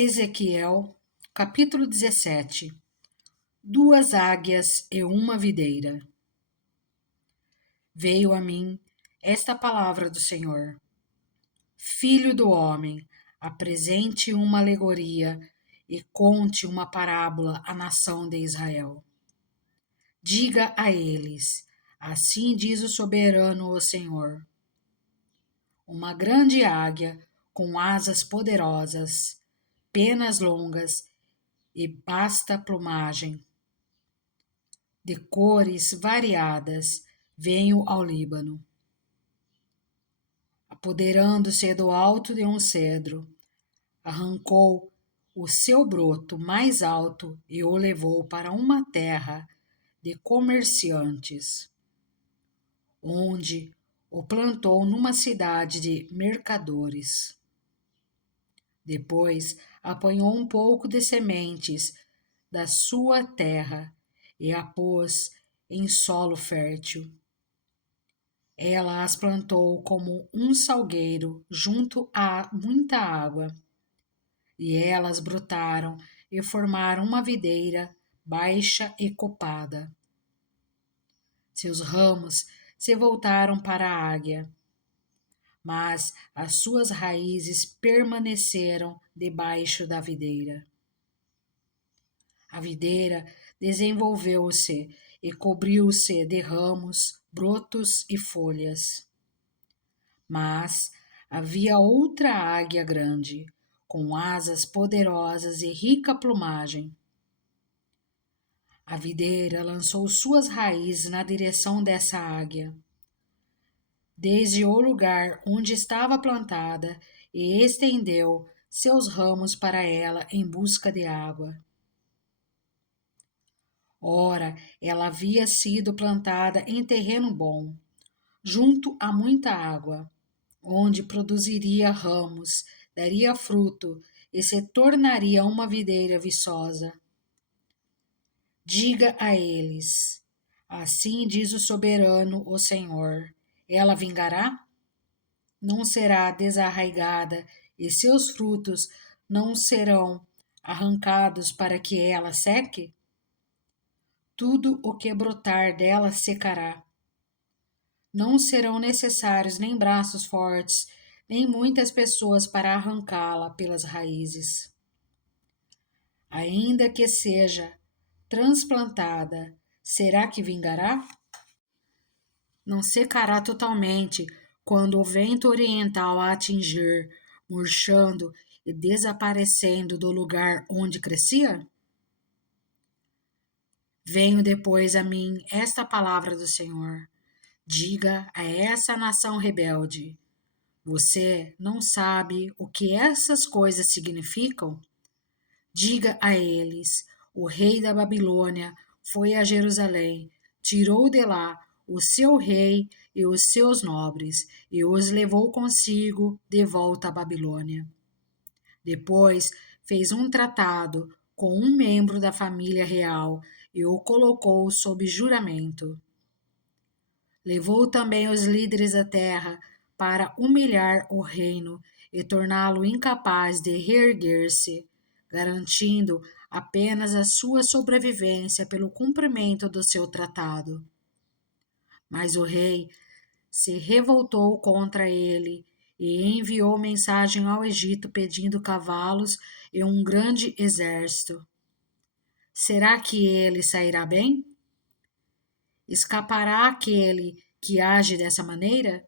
Ezequiel, capítulo 17. Duas águias e uma videira. Veio a mim esta palavra do Senhor. Filho do homem, apresente uma alegoria e conte uma parábola à nação de Israel. Diga a eles: assim diz o soberano o Senhor. Uma grande águia com asas poderosas, penas longas e vasta plumagem, de cores variadas, veio ao Líbano. Apoderando-se do alto de um cedro, arrancou o seu broto mais alto e o levou para uma terra de comerciantes, onde o plantou numa cidade de mercadores. Depois apanhou um pouco de sementes da sua terra e a pôs em solo fértil. Ela as plantou como um salgueiro junto a muita água, e elas brotaram e formaram uma videira baixa e copada. Seus ramos se voltaram para a águia, mas as suas raízes permaneceram debaixo da videira. A videira desenvolveu-se e cobriu-se de ramos, brotos e folhas. Mas havia outra águia grande, com asas poderosas e rica plumagem. A videira lançou suas raízes na direção dessa águia, desde o lugar onde estava plantada, e estendeu seus ramos para ela em busca de água. Ora, ela havia sido plantada em terreno bom, junto a muita água, onde produziria ramos, daria fruto e se tornaria uma videira viçosa. Diga a eles: assim diz o soberano, o Senhor: ela vingará? Não será desarraigada, e seus frutos não serão arrancados para que ela seque? Tudo o que brotar dela secará. Não serão necessários nem braços fortes, nem muitas pessoas para arrancá-la pelas raízes. Ainda que seja transplantada, será que vingará? Não secará totalmente quando o vento oriental a atingir, murchando e desaparecendo do lugar onde crescia? Venho depois a mim esta palavra do Senhor. Diga a essa nação rebelde: você não sabe o que essas coisas significam? Diga a eles: o rei da Babilônia foi a Jerusalém, tirou de lá o seu rei e os seus nobres, e os levou consigo de volta à Babilônia. Depois fez um tratado com um membro da família real e o colocou sob juramento. Levou também os líderes da terra para humilhar o reino e torná-lo incapaz de reerguer-se, garantindo apenas a sua sobrevivência pelo cumprimento do seu tratado. Mas o rei se revoltou contra ele e enviou mensagem ao Egito pedindo cavalos e um grande exército. Será que ele sairá bem? Escapará aquele que age dessa maneira?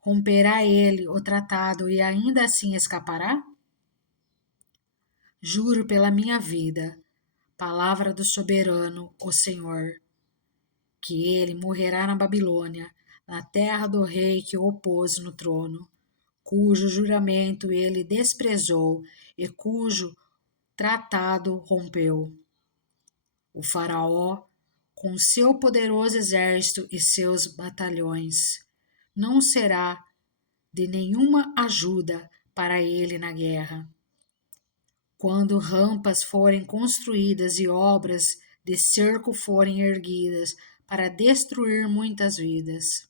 Romperá ele o tratado e ainda assim escapará? Juro pela minha vida, palavra do soberano, o Senhor, que ele morrerá na Babilônia, na terra do rei que o pôs no trono, cujo juramento ele desprezou e cujo tratado rompeu. O faraó, com seu poderoso exército e seus batalhões, não será de nenhuma ajuda para ele na guerra. Quando rampas forem construídas e obras de cerco forem erguidas para destruir muitas vidas.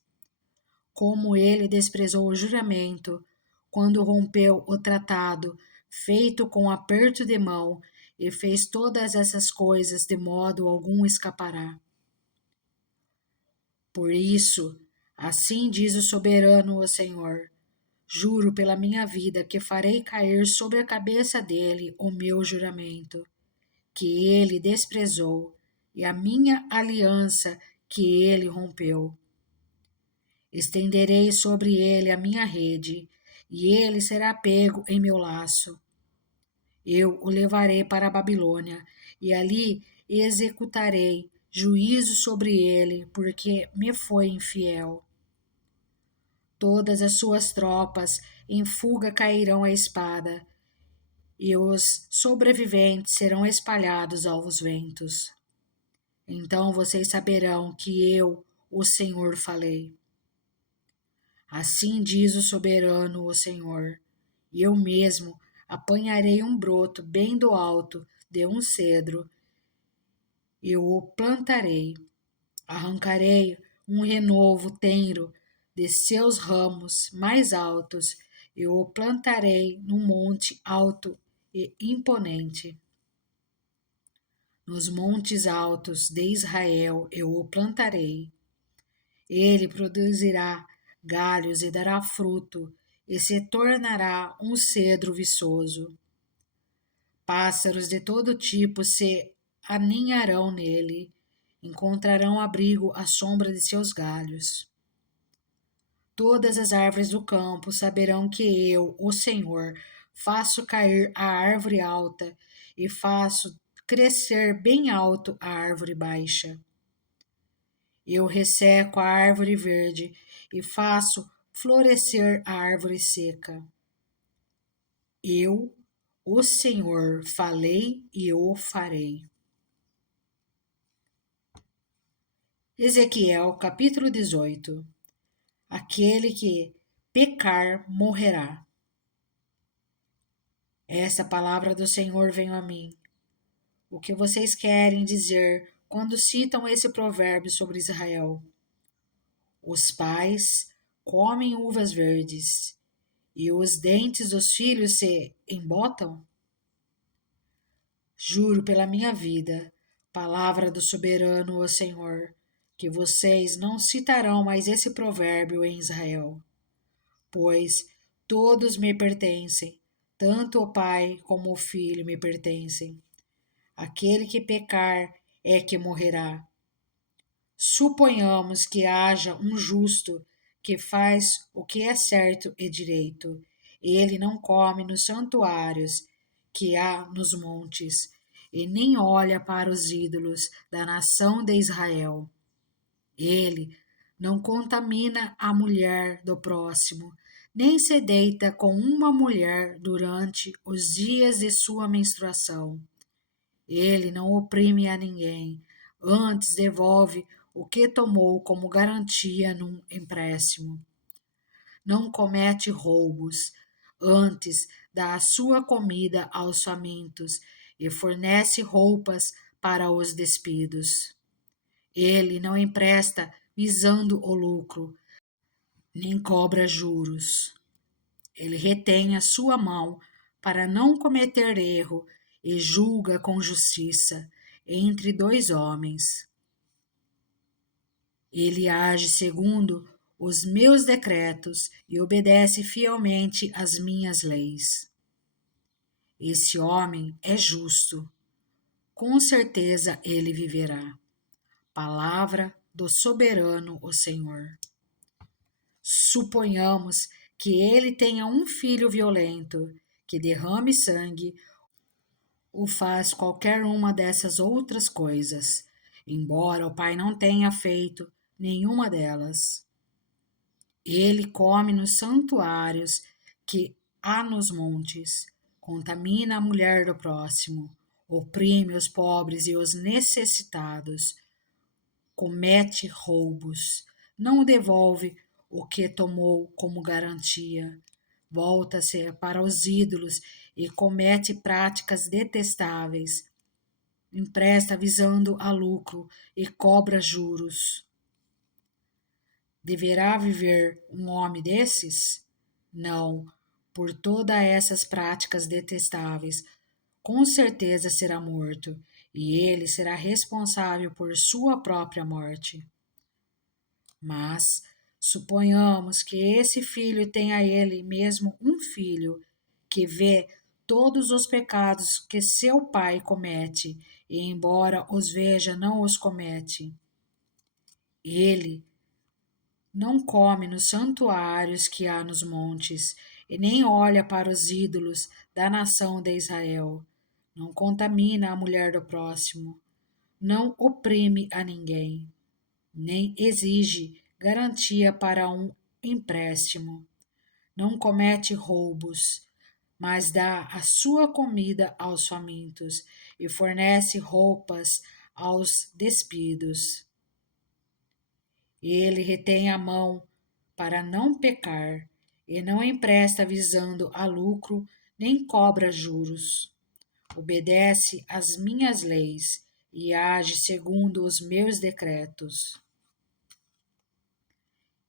Como ele desprezou o juramento, quando rompeu o tratado, feito com aperto de mão, e fez todas essas coisas de modo algum escapará. Por isso, assim diz o soberano o Senhor: juro pela minha vida que farei cair sobre a cabeça dele o meu juramento, que ele desprezou, e a minha aliança que ele rompeu. Estenderei sobre ele a minha rede, e ele será pego em meu laço. Eu o levarei para a Babilônia, e ali executarei juízo sobre ele, porque me foi infiel. Todas as suas tropas em fuga cairão à espada, e os sobreviventes serão espalhados aos ventos. Então vocês saberão que eu, o Senhor, falei. Assim diz o soberano, o Senhor: eu mesmo apanharei um broto bem do alto de um cedro, eu o plantarei, arrancarei um renovo tenro de seus ramos mais altos, eu o plantarei num monte alto e imponente. Nos montes altos de Israel eu o plantarei. Ele produzirá galhos e dará fruto, e se tornará um cedro viçoso. Pássaros de todo tipo se aninharão nele, encontrarão abrigo à sombra de seus galhos. Todas as árvores do campo saberão que eu, o Senhor, faço cair a árvore alta e faço crescer bem alto a árvore baixa. Eu resseco a árvore verde e faço florescer a árvore seca. Eu, o Senhor, falei e o farei. Ezequiel, capítulo 18. Aquele que pecar morrerá. Essa palavra do Senhor veio a mim. O que vocês querem dizer quando citam esse provérbio sobre Israel? Os pais comem uvas verdes e os dentes dos filhos se embotam? Juro pela minha vida, palavra do soberano, o Senhor, que vocês não citarão mais esse provérbio em Israel, pois todos me pertencem, tanto o pai como o filho me pertencem. Aquele que pecar é que morrerá. Suponhamos que haja um justo que faz o que é certo e direito. Ele não come nos santuários que há nos montes, e nem olha para os ídolos da nação de Israel. Ele não contamina a mulher do próximo, nem se deita com uma mulher durante os dias de sua menstruação. Ele não oprime a ninguém, antes devolve o que tomou como garantia num empréstimo. Não comete roubos, antes dá a sua comida aos famintos e fornece roupas para os despidos. Ele não empresta visando o lucro, nem cobra juros. Ele retém a sua mão para não cometer erro e julga com justiça entre dois homens. Ele age segundo os meus decretos e obedece fielmente às minhas leis. Esse homem é justo. Com certeza ele viverá. Palavra do soberano, o Senhor. Suponhamos que ele tenha um filho violento, que derrame sangue, ou faz qualquer uma dessas outras coisas, embora o pai não tenha feito nenhuma delas. Ele come nos santuários que há nos montes, contamina a mulher do próximo, oprime os pobres e os necessitados, comete roubos, não devolve o que tomou como garantia, volta-se para os ídolos e comete práticas detestáveis, empresta visando a lucro e cobra juros. Deverá viver um homem desses? Não, por todas essas práticas detestáveis, com certeza será morto, e ele será responsável por sua própria morte. Mas suponhamos que esse filho tenha ele mesmo um filho que vê todos os pecados que seu pai comete, e embora os veja, não os comete. Ele não come nos santuários que há nos montes, e nem olha para os ídolos da nação de Israel. Não contamina a mulher do próximo, não oprime a ninguém, nem exige garantia para um empréstimo. Não comete roubos, mas dá a sua comida aos famintos e fornece roupas aos despidos. Ele retém a mão para não pecar e não empresta visando a lucro, nem cobra juros. Obedece às minhas leis e age segundo os meus decretos.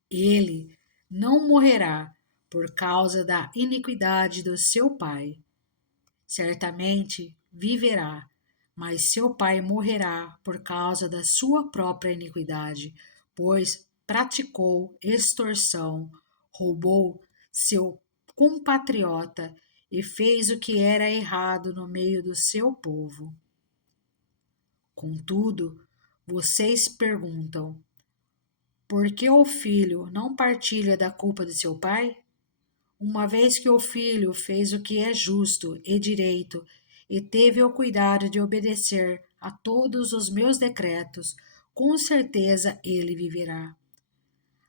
Ele não morrerá por causa da iniquidade do seu pai. Certamente viverá, mas seu pai morrerá por causa da sua própria iniquidade, pois praticou extorsão, roubou seu compatriota e fez o que era errado no meio do seu povo. Contudo, vocês perguntam: por que o filho não partilha da culpa de seu pai? Uma vez que o filho fez o que é justo e direito e teve o cuidado de obedecer a todos os meus decretos, com certeza ele viverá.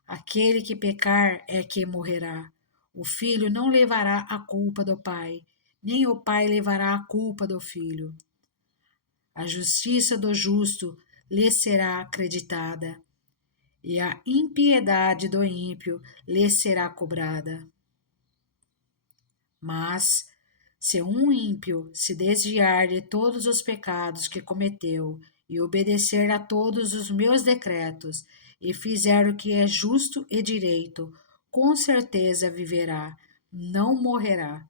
Aquele que pecar é que morrerá. O filho não levará a culpa do pai, nem o pai levará a culpa do filho. A justiça do justo lhe será acreditada, e a impiedade do ímpio lhe será cobrada. Mas, se um ímpio se desviar de todos os pecados que cometeu e obedecer a todos os meus decretos e fizer o que é justo e direito, com certeza viverá, não morrerá.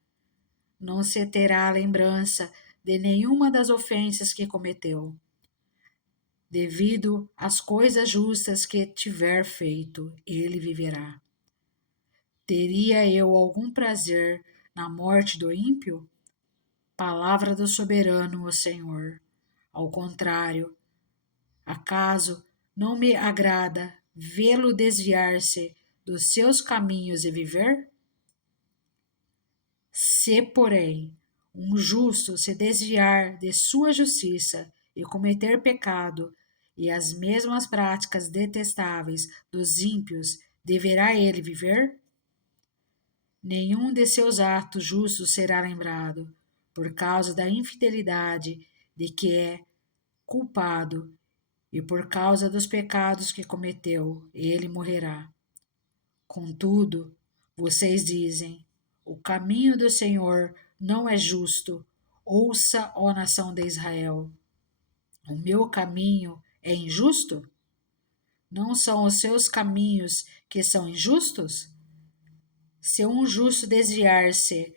Não se terá lembrança de nenhuma das ofensas que cometeu, devido às coisas justas que tiver feito, ele viverá. Teria eu algum prazer na morte do ímpio? Palavra do soberano, o Senhor. Ao contrário, acaso não me agrada vê-lo desviar-se dos seus caminhos e viver? Se, porém, um justo se desviar de sua justiça e cometer pecado, e as mesmas práticas detestáveis dos ímpios, deverá ele viver? Nenhum de seus atos justos será lembrado, por causa da infidelidade de que é culpado, e por causa dos pecados que cometeu, ele morrerá. Contudo, vocês dizem: o caminho do Senhor não é justo. Ouça, ó nação de Israel: o meu caminho é injusto? Não são os seus caminhos que são injustos? Se um justo desviar-se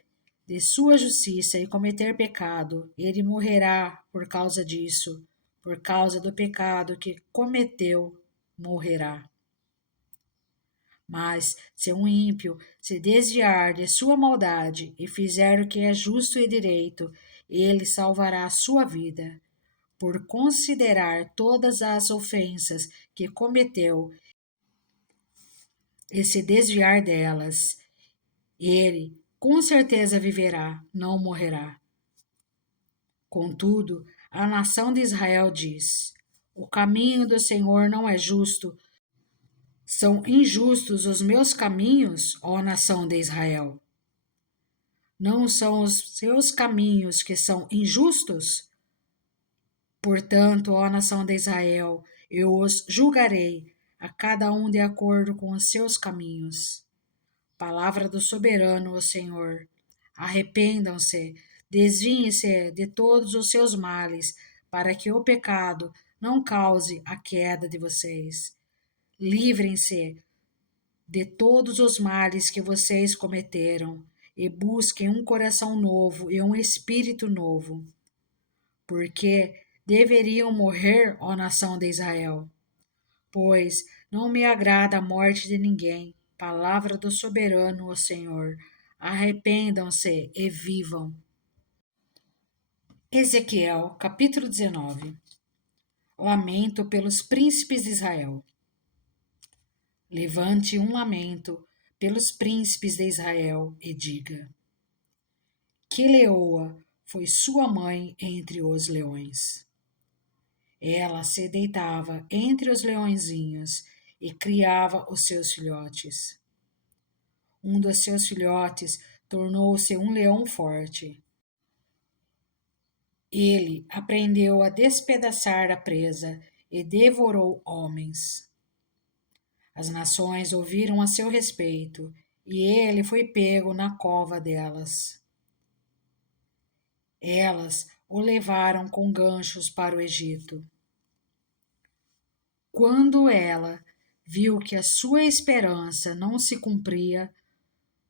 de sua justiça e cometer pecado, ele morrerá por causa disso, por causa do pecado que cometeu, morrerá. Mas se um ímpio se desviar de sua maldade e fizer o que é justo e direito, ele salvará a sua vida, por considerar todas as ofensas que cometeu e se desviar delas. Ele com certeza viverá, não morrerá. Contudo, a nação de Israel diz: o caminho do Senhor não é justo. São injustos os meus caminhos, ó nação de Israel. Não são os seus caminhos que são injustos? Portanto, ó nação de Israel, eu os julgarei, a cada um de acordo com os seus caminhos. Palavra do soberano, o Senhor. Arrependam-se, desviem-se de todos os seus males, para que o pecado não cause a queda de vocês. Livrem-se de todos os males que vocês cometeram e busquem um coração novo e um espírito novo, porque deveriam morrer, ó nação de Israel, pois não me agrada a morte de ninguém. Palavra do soberano, ó Senhor. Arrependam-se e vivam. Ezequiel, capítulo 19. Lamento pelos príncipes de Israel. Levante um lamento pelos príncipes de Israel e diga: que leoa foi sua mãe entre os leões. Ela se deitava entre os leõezinhos e criava os seus filhotes. Um dos seus filhotes tornou-se um leão forte. Ele aprendeu a despedaçar a presa e devorou homens. As nações ouviram a seu respeito, e ele foi pego na cova delas. Elas o levaram com ganchos para o Egito. Quando ela viu que a sua esperança não se cumpria,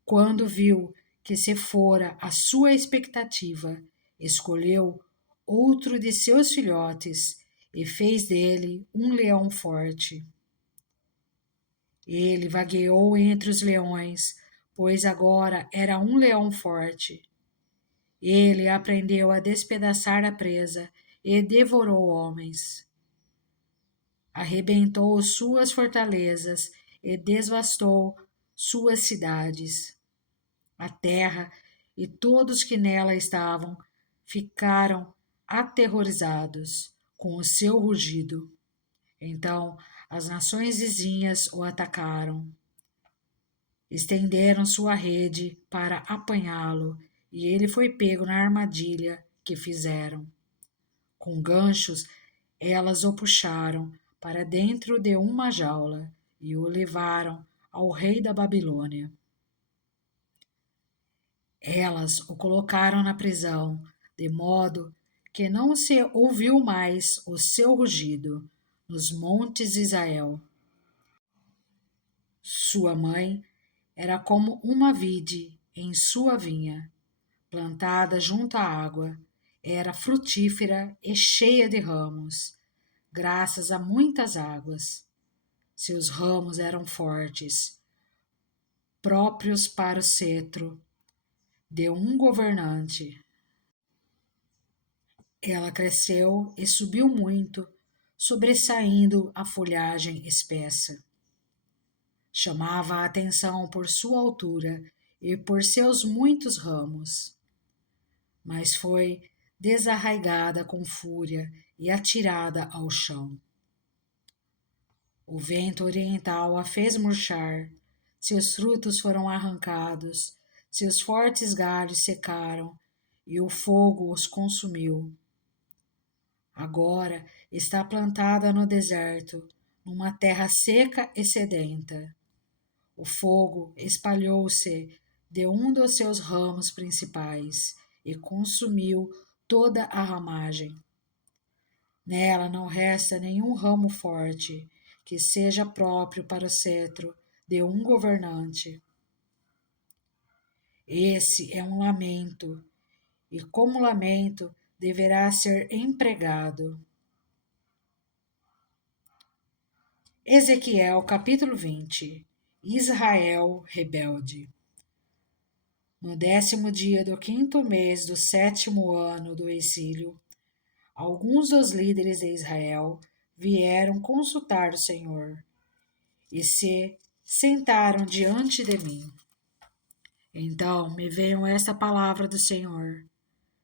quando viu que se fora a sua expectativa, escolheu outro de seus filhotes e fez dele um leão forte. Ele vagueou entre os leões, pois agora era um leão forte. Ele aprendeu a despedaçar a presa e devorou homens. Arrebentou suas fortalezas e devastou suas cidades. A terra e todos que nela estavam ficaram aterrorizados com o seu rugido. Então as nações vizinhas o atacaram. Estenderam sua rede para apanhá-lo, e ele foi pego na armadilha que fizeram. Com ganchos, elas o puxaram para dentro de uma jaula e o levaram ao rei da Babilônia. Elas o colocaram na prisão, de modo que não se ouviu mais o seu rugido nos montes de Israel. Sua mãe era como uma vide em sua vinha, plantada junto à água, era frutífera e cheia de ramos, graças a muitas águas. Seus ramos eram fortes, próprios para o cetro de um governante. Ela cresceu e subiu muito, sobressaindo a folhagem espessa. Chamava a atenção por sua altura e por seus muitos ramos. Mas foi desarraigada com fúria e atirada ao chão. O vento oriental a fez murchar, seus frutos foram arrancados, seus fortes galhos secaram e o fogo os consumiu. Agora está plantada no deserto, numa terra seca e sedenta. O fogo espalhou-se de um dos seus ramos principais e consumiu toda a ramagem. Nela não resta nenhum ramo forte que seja próprio para o cetro de um governante. Esse é um lamento, e como lamento deverá ser empregado. Ezequiel capítulo 20. Israel rebelde. No 10º dia do 5º mês do 7º ano do exílio, alguns dos líderes de Israel vieram consultar o Senhor e se sentaram diante de mim. Então me veio esta palavra do Senhor: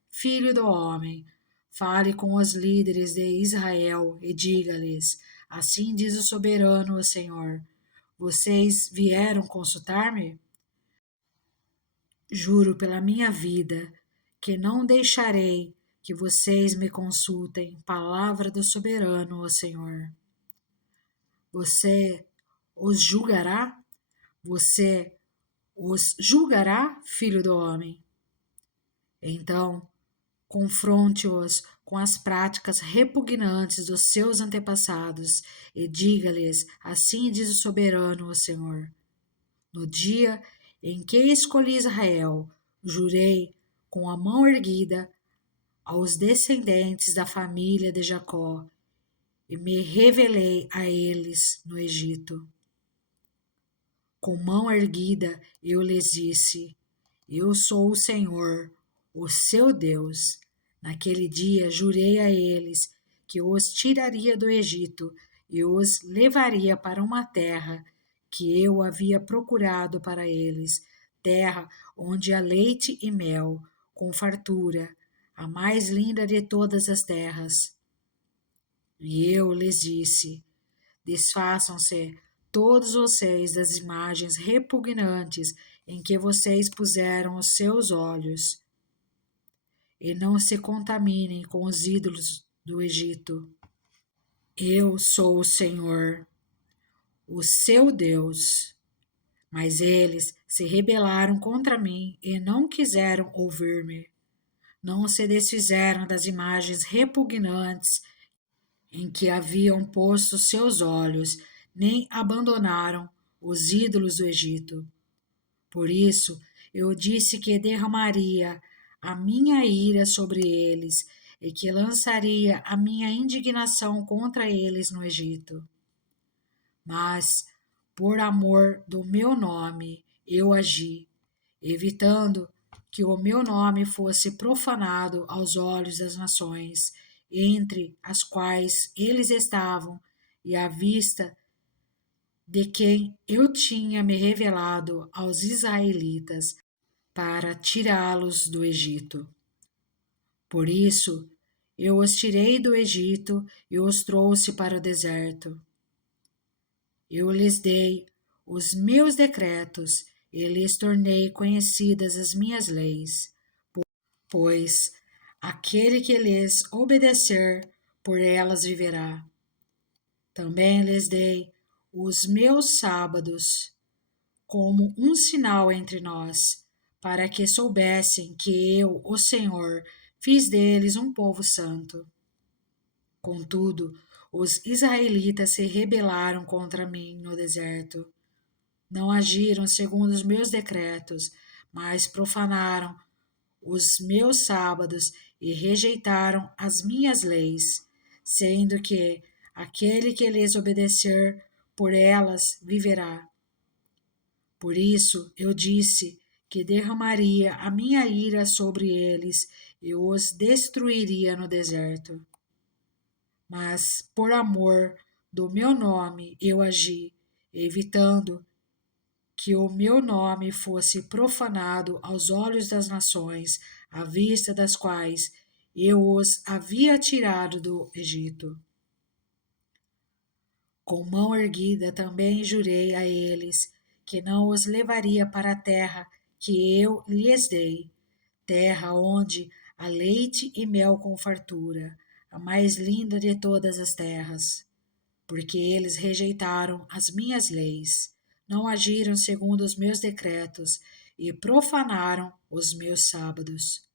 Filho do homem, fale com os líderes de Israel e diga-lhes: assim diz o soberano, o Senhor: vocês vieram consultar-me? Juro pela minha vida que não deixarei que vocês me consultem. Palavra do soberano, ó Senhor. Você os julgará? Você os julgará, filho do homem? Então, confronte-os com as práticas repugnantes dos seus antepassados e diga-lhes: assim diz o soberano, o Senhor. No dia em que escolhi Israel, jurei com a mão erguida aos descendentes da família de Jacó e me revelei a eles no Egito. Com mão erguida eu lhes disse: Eu sou o Senhor, o seu Deus. Naquele dia jurei a eles que os tiraria do Egito e os levaria para uma terra que eu havia procurado para eles, terra onde há leite e mel, com fartura, a mais linda de todas as terras. E eu lhes disse: Desfaçam-se todos vocês das imagens repugnantes em que vocês puseram os seus olhos, e não se contaminem com os ídolos do Egito. Eu sou o Senhor, o seu Deus. Mas eles se rebelaram contra mim e não quiseram ouvir-me. Não se desfizeram das imagens repugnantes em que haviam posto seus olhos, nem abandonaram os ídolos do Egito. Por isso eu disse que derramaria a minha ira sobre eles e que lançaria a minha indignação contra eles no Egito. Mas, por amor do meu nome, eu agi, evitando que o meu nome fosse profanado aos olhos das nações, entre as quais eles estavam, e à vista de quem eu tinha me revelado aos israelitas para tirá-los do Egito. Por isso, eu os tirei do Egito e os trouxe para o deserto. Eu lhes dei os meus decretos e lhes tornei conhecidas as minhas leis, pois aquele que lhes obedecer, por elas viverá. Também lhes dei os meus sábados como um sinal entre nós, para que soubessem que eu, o Senhor, fiz deles um povo santo. Contudo, os israelitas se rebelaram contra mim no deserto. Não agiram segundo os meus decretos, mas profanaram os meus sábados e rejeitaram as minhas leis, sendo que aquele que lhes obedecer, por elas viverá. Por isso eu disse que derramaria a minha ira sobre eles e os destruiria no deserto. Mas, por amor do meu nome, eu agi, evitando que o meu nome fosse profanado aos olhos das nações, à vista das quais eu os havia tirado do Egito. Com mão erguida também jurei a eles que não os levaria para a terra que eu lhes dei, terra onde há leite e mel com fartura, a mais linda de todas as terras, porque eles rejeitaram as minhas leis, não agiram segundo os meus decretos e profanaram os meus sábados.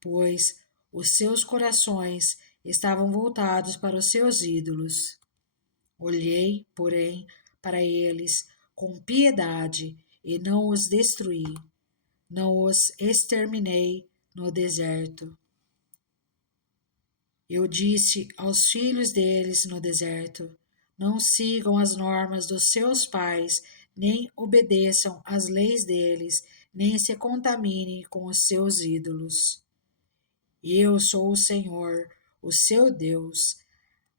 Pois os seus corações estavam voltados para os seus ídolos. Olhei, porém, para eles com piedade e não os destruí, não os exterminei no deserto. Eu disse aos filhos deles no deserto: Não sigam as normas dos seus pais, nem obedeçam às leis deles, nem se contaminem com os seus ídolos. Eu sou o Senhor, o seu Deus.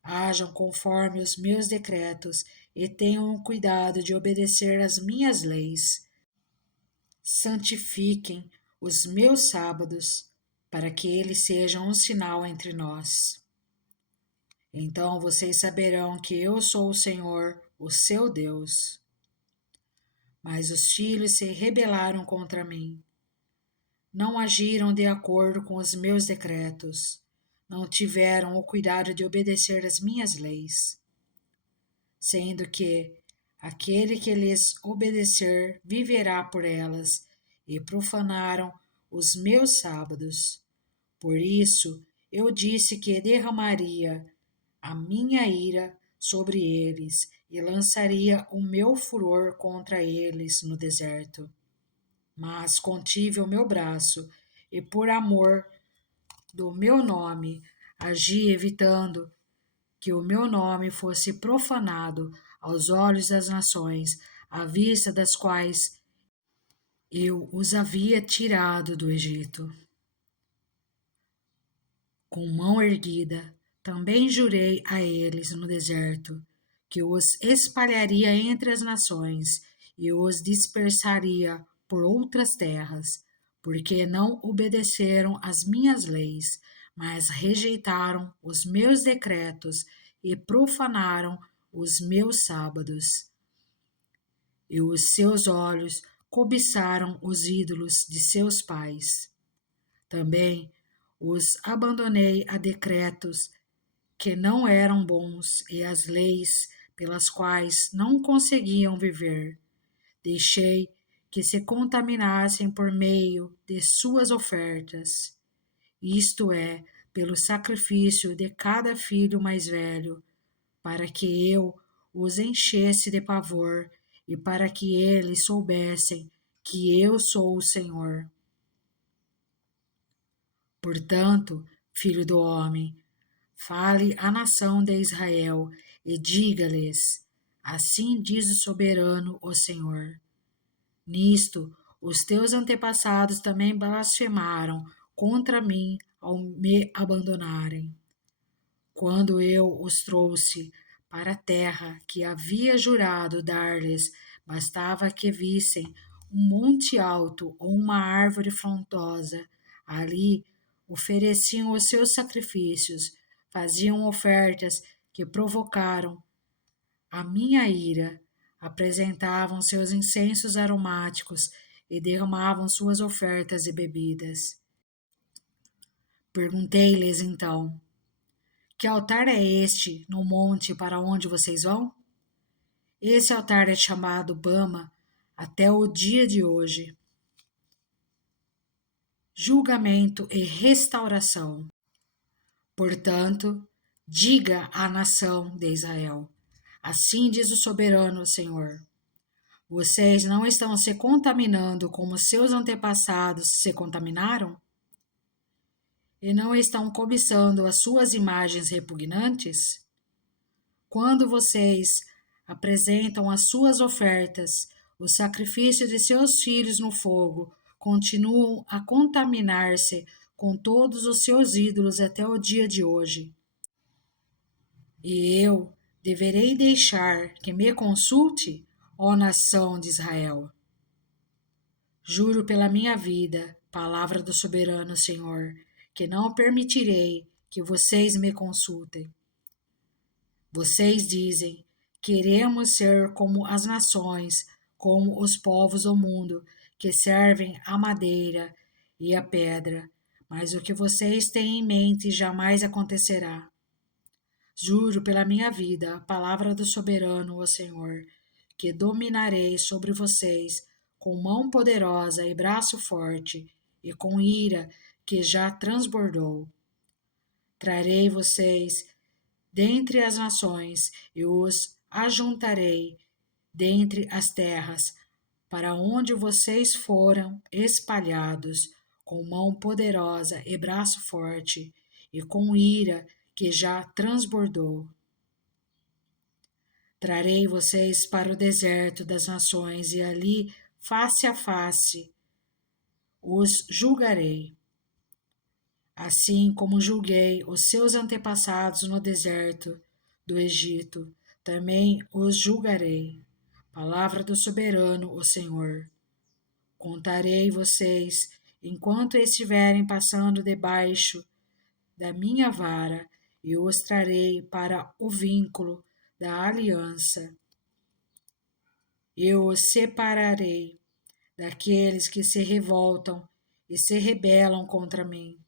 Hajam conforme os meus decretos e tenham cuidado de obedecer às minhas leis. Santifiquem os meus sábados, para que eles sejam um sinal entre nós. Então vocês saberão que eu sou o Senhor, o seu Deus. Mas os filhos se rebelaram contra mim. Não agiram de acordo com os meus decretos. Não tiveram o cuidado de obedecer às minhas leis. Sendo que aquele que lhes obedecer viverá por elas, e profanaram os meus sábados. Por isso eu disse que derramaria a minha ira sobre eles e lançaria o meu furor contra eles no deserto. mas contive o meu braço e, por amor do meu nome, agi evitando que o meu nome fosse profanado aos olhos das nações, à vista das quais eu os havia tirado do Egito. Com mão erguida, também jurei a eles no deserto que os espalharia entre as nações e os dispersaria por outras terras, porque não obedeceram às minhas leis, mas rejeitaram os meus decretos e profanaram os meus sábados. E os seus olhos cobiçaram os ídolos de seus pais. Também os abandonei a decretos que não eram bons e as leis pelas quais não conseguiam viver. Deixei que se contaminassem por meio de suas ofertas, isto é, pelo sacrifício de cada filho mais velho, para que eu os enchesse de pavor e para que eles soubessem que eu sou o Senhor. Portanto, filho do homem, fale à nação de Israel e diga-lhes: assim diz o soberano, o Senhor. Nisto, os teus antepassados também blasfemaram contra mim ao me abandonarem. Quando eu os trouxe para a terra que havia jurado dar-lhes, bastava que vissem um monte alto ou uma árvore frondosa. Ali ofereciam os seus sacrifícios, faziam ofertas que provocaram a minha ira, apresentavam seus incensos aromáticos e derramavam suas ofertas e bebidas. Perguntei-lhes então: que altar é este no monte para onde vocês vão? Esse altar é chamado Bama até o dia de hoje. Julgamento e restauração. Portanto, diga à nação de Israel: assim diz o soberano Senhor. Vocês não estão se contaminando como seus antepassados se contaminaram? E não estão cobiçando as suas imagens repugnantes? Quando vocês apresentam as suas ofertas, o sacrifício de seus filhos no fogo, continuam a contaminar-se com todos os seus ídolos até o dia de hoje. E eu deverei deixar que me consulte, ó nação de Israel. Juro pela minha vida, palavra do soberano Senhor, que não permitirei que vocês me consultem. Vocês dizem: queremos ser como as nações, como os povos do mundo, que servem a madeira e a pedra, mas o que vocês têm em mente jamais acontecerá. Juro pela minha vida, a palavra do soberano, o Senhor, que dominarei sobre vocês com mão poderosa e braço forte, e com ira que já transbordou. Trarei vocês dentre as nações e os ajuntarei dentre as terras, para onde vocês foram espalhados, com mão poderosa e braço forte, e com ira que já transbordou. Trarei vocês para o deserto das nações, e ali, face a face, os julgarei. Assim como julguei os seus antepassados no deserto do Egito, também os julgarei. Palavra do soberano, o Senhor. Contarei vocês enquanto estiverem passando debaixo da minha vara, e os trarei para o vínculo da aliança. Eu os separarei daqueles que se revoltam e se rebelam contra mim.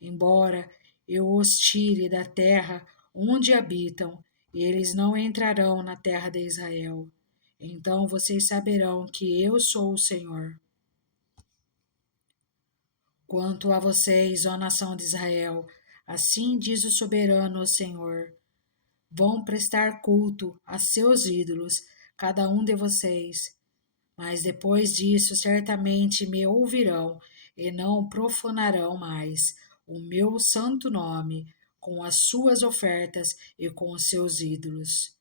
Embora eu os tire da terra onde habitam, eles não entrarão na terra de Israel. Então vocês saberão que eu sou o Senhor. Quanto a vocês, ó nação de Israel, assim diz o soberano, o Senhor: vão prestar culto a seus ídolos, cada um de vocês, mas depois disso certamente me ouvirão e não profanarão mais o meu santo nome com as suas ofertas e com os seus ídolos.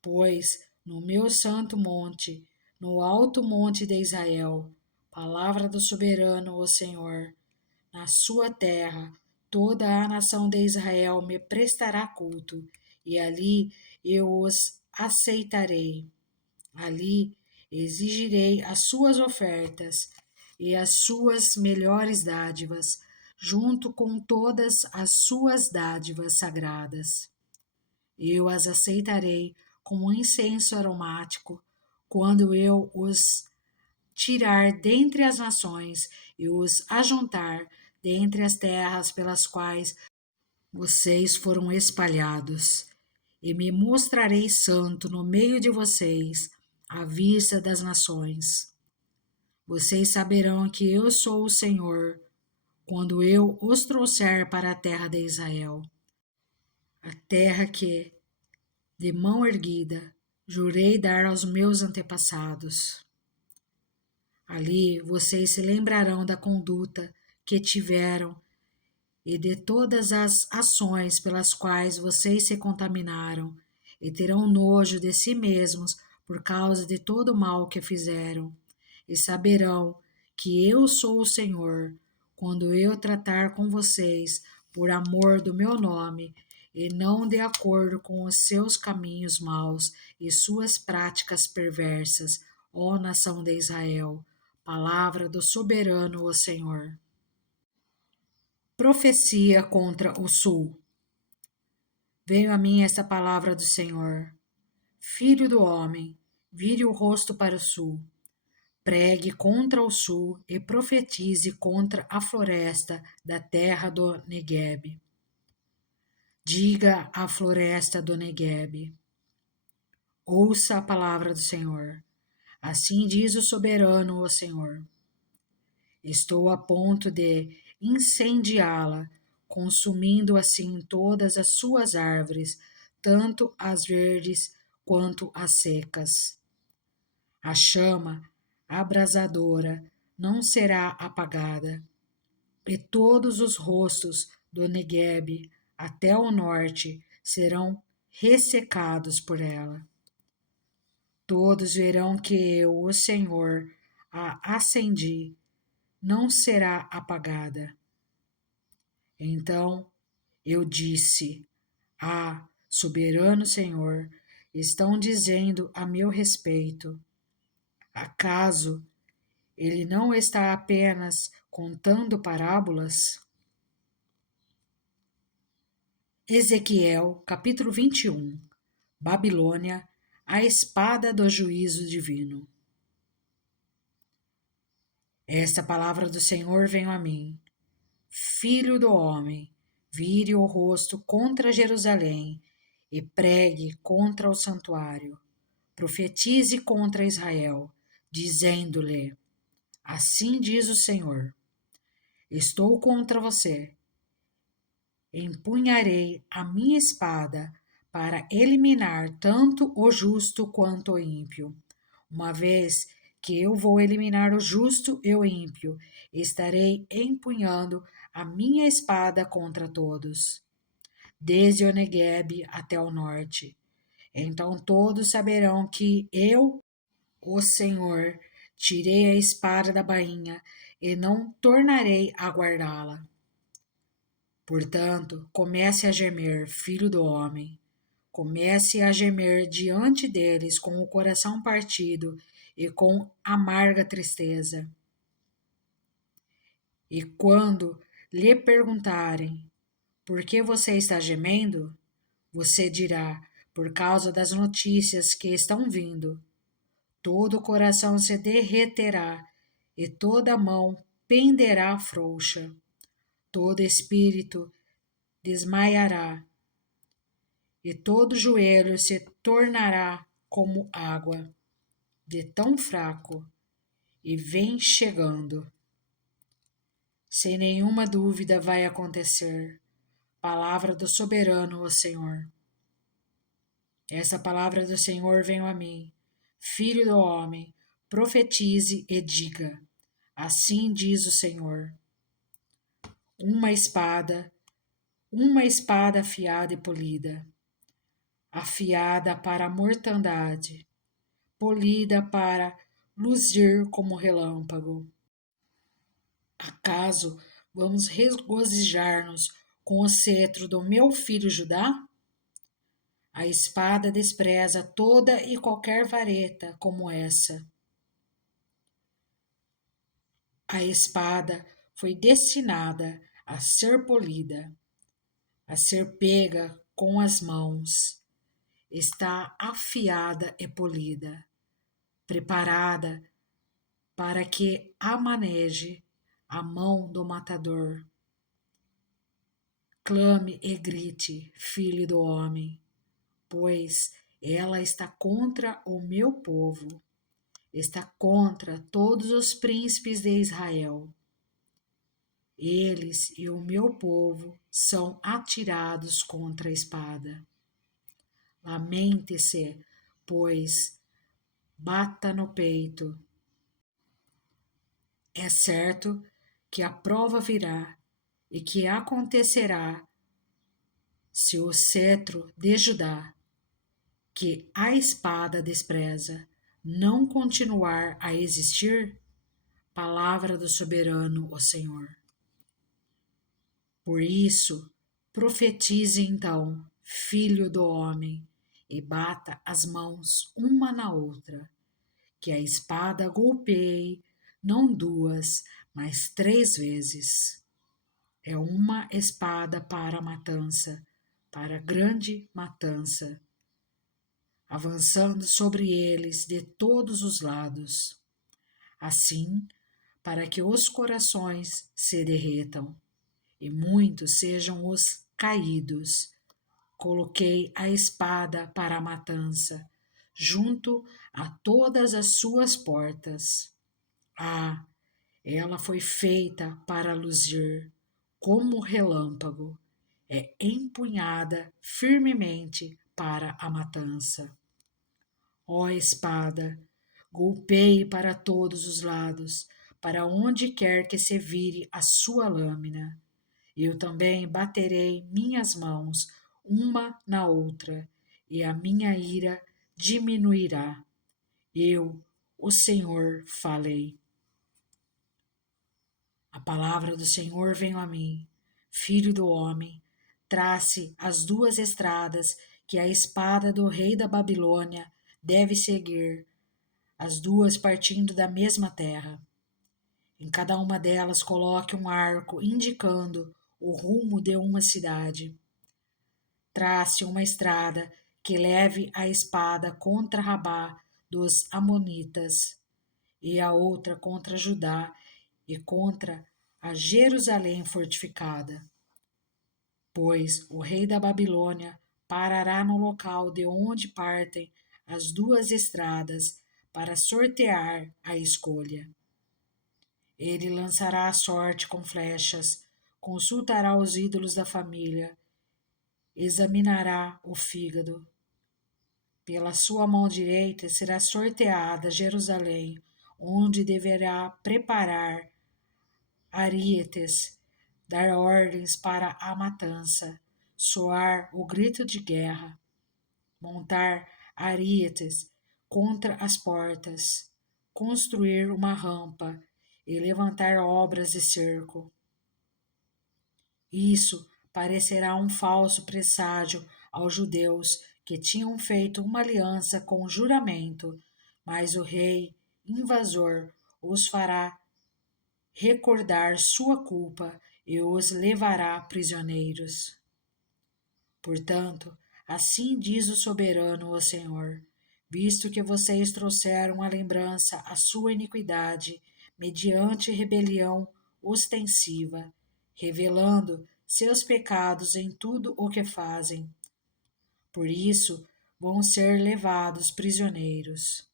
Pois no meu santo monte, no alto monte de Israel, palavra do soberano, o Senhor, na sua terra, toda a nação de Israel me prestará culto, e ali eu os aceitarei. Ali exigirei as suas ofertas e as suas melhores dádivas, junto com todas as suas dádivas sagradas. Eu as aceitarei como incenso aromático, quando eu os tirar dentre as nações e os ajuntar dentre as terras pelas quais vocês foram espalhados, e me mostrarei santo no meio de vocês, à vista das nações. Vocês saberão que eu sou o Senhor, quando eu os trouxer para a terra de Israel, a terra que, de mão erguida, jurei dar aos meus antepassados. Ali vocês se lembrarão da conduta que tiveram e de todas as ações pelas quais vocês se contaminaram, e terão nojo de si mesmos por causa de todo o mal que fizeram, e saberão que eu sou o Senhor, quando eu tratar com vocês por amor do meu nome, e não de acordo com os seus caminhos maus e suas práticas perversas, ó nação de Israel. Palavra do soberano, o Senhor. Profecia contra o sul. Veio a mim esta palavra do Senhor. Filho do homem, vire o rosto para o sul. Pregue contra o sul e profetize contra a floresta da terra do Neguebe. Diga à floresta do Neguebe: ouça a palavra do Senhor. Assim diz o soberano, o Senhor. Estou a ponto de incendiá-la, consumindo assim todas as suas árvores, tanto as verdes quanto as secas. A chama abrasadora não será apagada, e todos os rostos do Neguebe até o norte serão ressecados por ela. Todos verão que eu, o Senhor, a acendi, não será apagada. Então eu disse: ah, soberano Senhor, estão dizendo a meu respeito. Acaso ele não está apenas contando parábolas? Ezequiel, capítulo 21. Babilônia, a espada do juízo divino. Esta palavra do Senhor veio a mim. Filho do homem, vire o rosto contra Jerusalém e pregue contra o santuário. Profetize contra Israel, dizendo-lhe: assim diz o Senhor: estou contra você. Empunharei a minha espada para eliminar tanto o justo quanto o ímpio. Uma vez que eu vou eliminar o justo e o ímpio, estarei empunhando a minha espada contra todos, desde o Neguebe até o norte. Então todos saberão que eu, o Senhor, tirei a espada da bainha e não tornarei a guardá-la. Portanto, comece a gemer, filho do homem. Comece a gemer diante deles com o coração partido e com amarga tristeza. E quando lhe perguntarem: por que você está gemendo? Você dirá: por causa das notícias que estão vindo. Todo o coração se derreterá e toda mão penderá frouxa. Todo espírito desmaiará e todo joelho se tornará como água, de tão fraco, e vem chegando. Sem nenhuma dúvida vai acontecer. Palavra do soberano, o Senhor. Essa palavra do Senhor veio a mim. Filho do homem, profetize e diga: assim diz o Senhor. Uma espada afiada e polida, afiada para a mortandade, polida para luzir como relâmpago. Acaso vamos regozijar-nos com o cetro do meu filho Judá? A espada despreza toda e qualquer vareta como essa. A espada foi destinada a ser polida, a ser pega com as mãos. Está afiada e polida, preparada para que a maneje a mão do matador. Clame e grite, filho do homem, pois ela está contra o meu povo, está contra todos os príncipes de Israel. Eles e o meu povo são atirados contra a espada. Lamente-se, pois bata no peito. É certo que a prova virá e que acontecerá se o cetro de Judá, que a espada despreza, não continuar a existir, palavra do soberano, o Senhor. Por isso, profetize então, filho do homem, e bata as mãos uma na outra, que a espada golpeie não duas, mas 3 vezes. É uma espada para a matança, para a grande matança, avançando sobre eles de todos os lados. Assim, para que os corações se derretam e muitos sejam os caídos, coloquei a espada para a matança, junto a todas as suas portas. Ah, ela foi feita para luzir como relâmpago, é empunhada firmemente para a matança. Ó espada, golpeie para todos os lados, para onde quer que se vire a sua lâmina. Eu também baterei minhas mãos uma na outra, e a minha ira diminuirá. Eu, o Senhor, falei. A palavra do Senhor veio a mim. Filho do homem, trace as 2 estradas que a espada do rei da Babilônia deve seguir, as 2 partindo da mesma terra. Em cada uma delas coloque um arco indicando o rumo de uma cidade. Trace uma estrada que leve a espada contra Rabá dos Amonitas e a outra contra Judá e contra a Jerusalém fortificada. Pois o rei da Babilônia parará no local de onde partem as 2 estradas para sortear a escolha. Ele lançará a sorte com flechas, consultará os ídolos da família, examinará o fígado. Pela sua mão direita será sorteada Jerusalém, onde deverá preparar arietes, dar ordens para a matança, soar o grito de guerra, montar arietes contra as portas, construir uma rampa e levantar obras de cerco. Isso parecerá um falso presságio aos judeus que tinham feito uma aliança com juramento, mas o rei invasor os fará recordar sua culpa e os levará prisioneiros. Portanto, assim diz o soberano, o Senhor, visto que vocês trouxeram à lembrança a sua iniquidade, mediante rebelião ostensiva, revelando seus pecados em tudo o que fazem. Por isso, vão ser levados prisioneiros.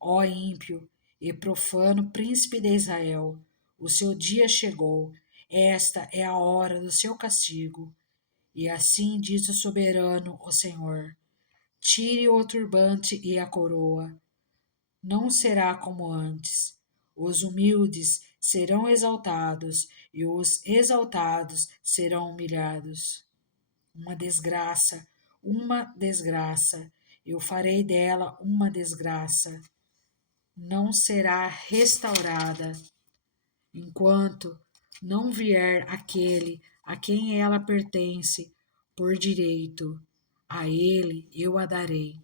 Ó ímpio e profano príncipe de Israel, o seu dia chegou, esta é a hora do seu castigo. E assim diz o soberano, o Senhor: tire o turbante e a coroa, não será como antes. Os humildes serão exaltados e os exaltados serão humilhados. Uma desgraça, uma desgraça. Eu farei dela uma desgraça. Não será restaurada enquanto não vier aquele a quem ela pertence por direito. A ele eu a darei.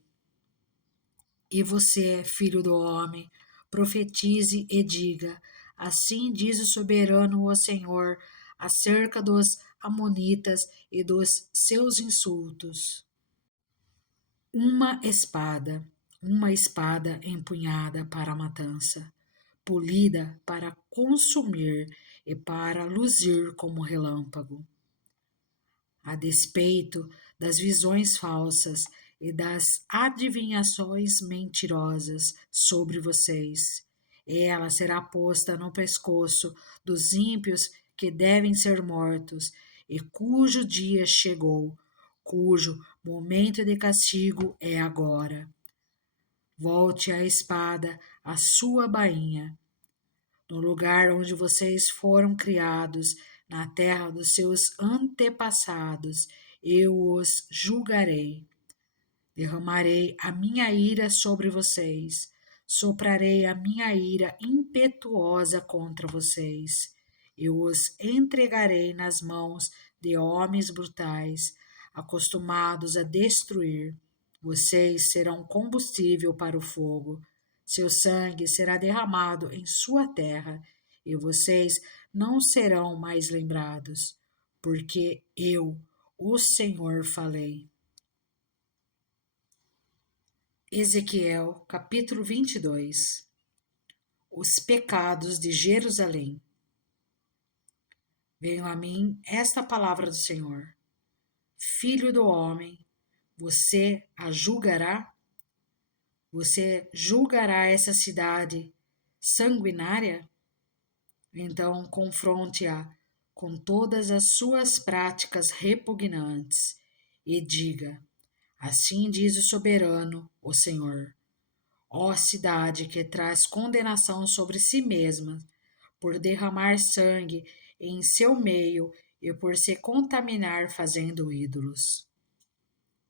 E você, filho do homem, profetize e diga: assim diz o soberano o Senhor, acerca dos amonitas e dos seus insultos. Uma espada empunhada para a matança, polida para consumir e para luzir como relâmpago. A despeito das visões falsas e das adivinhações mentirosas sobre vocês, ela será posta no pescoço dos ímpios que devem ser mortos e cujo dia chegou, cujo momento de castigo é agora. Volte a espada à sua bainha, no lugar onde vocês foram criados, na terra dos seus antepassados, eu os julgarei. Derramarei a minha ira sobre vocês, soprarei a minha ira impetuosa contra vocês. Eu os entregarei nas mãos de homens brutais, acostumados a destruir. Vocês serão combustível para o fogo. Seu sangue será derramado em sua terra, e vocês não serão mais lembrados, porque eu, o Senhor, falei. Ezequiel, capítulo 22. Os pecados de Jerusalém. Veio a mim esta palavra do Senhor: Filho do homem, você a julgará? Você julgará essa cidade sanguinária? Então confronte-a com todas as suas práticas repugnantes e diga: assim diz o soberano, o Senhor. Ó cidade que traz condenação sobre si mesma, por derramar sangue em seu meio e por se contaminar fazendo ídolos.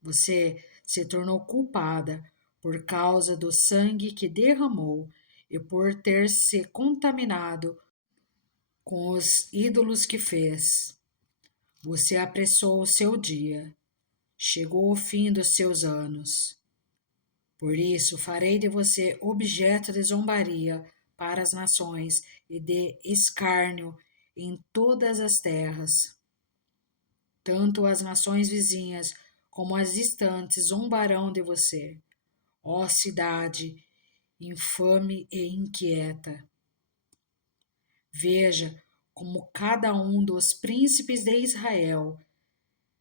Você se tornou culpada por causa do sangue que derramou e por ter se contaminado com os ídolos que fez. Você apressou o seu dia, chegou o fim dos seus anos. Por isso farei de você objeto de zombaria para as nações e de escárnio em todas as terras. Tanto as nações vizinhas como as distantes zombarão de você, ó cidade infame e inquieta. Veja como cada um dos príncipes de Israel,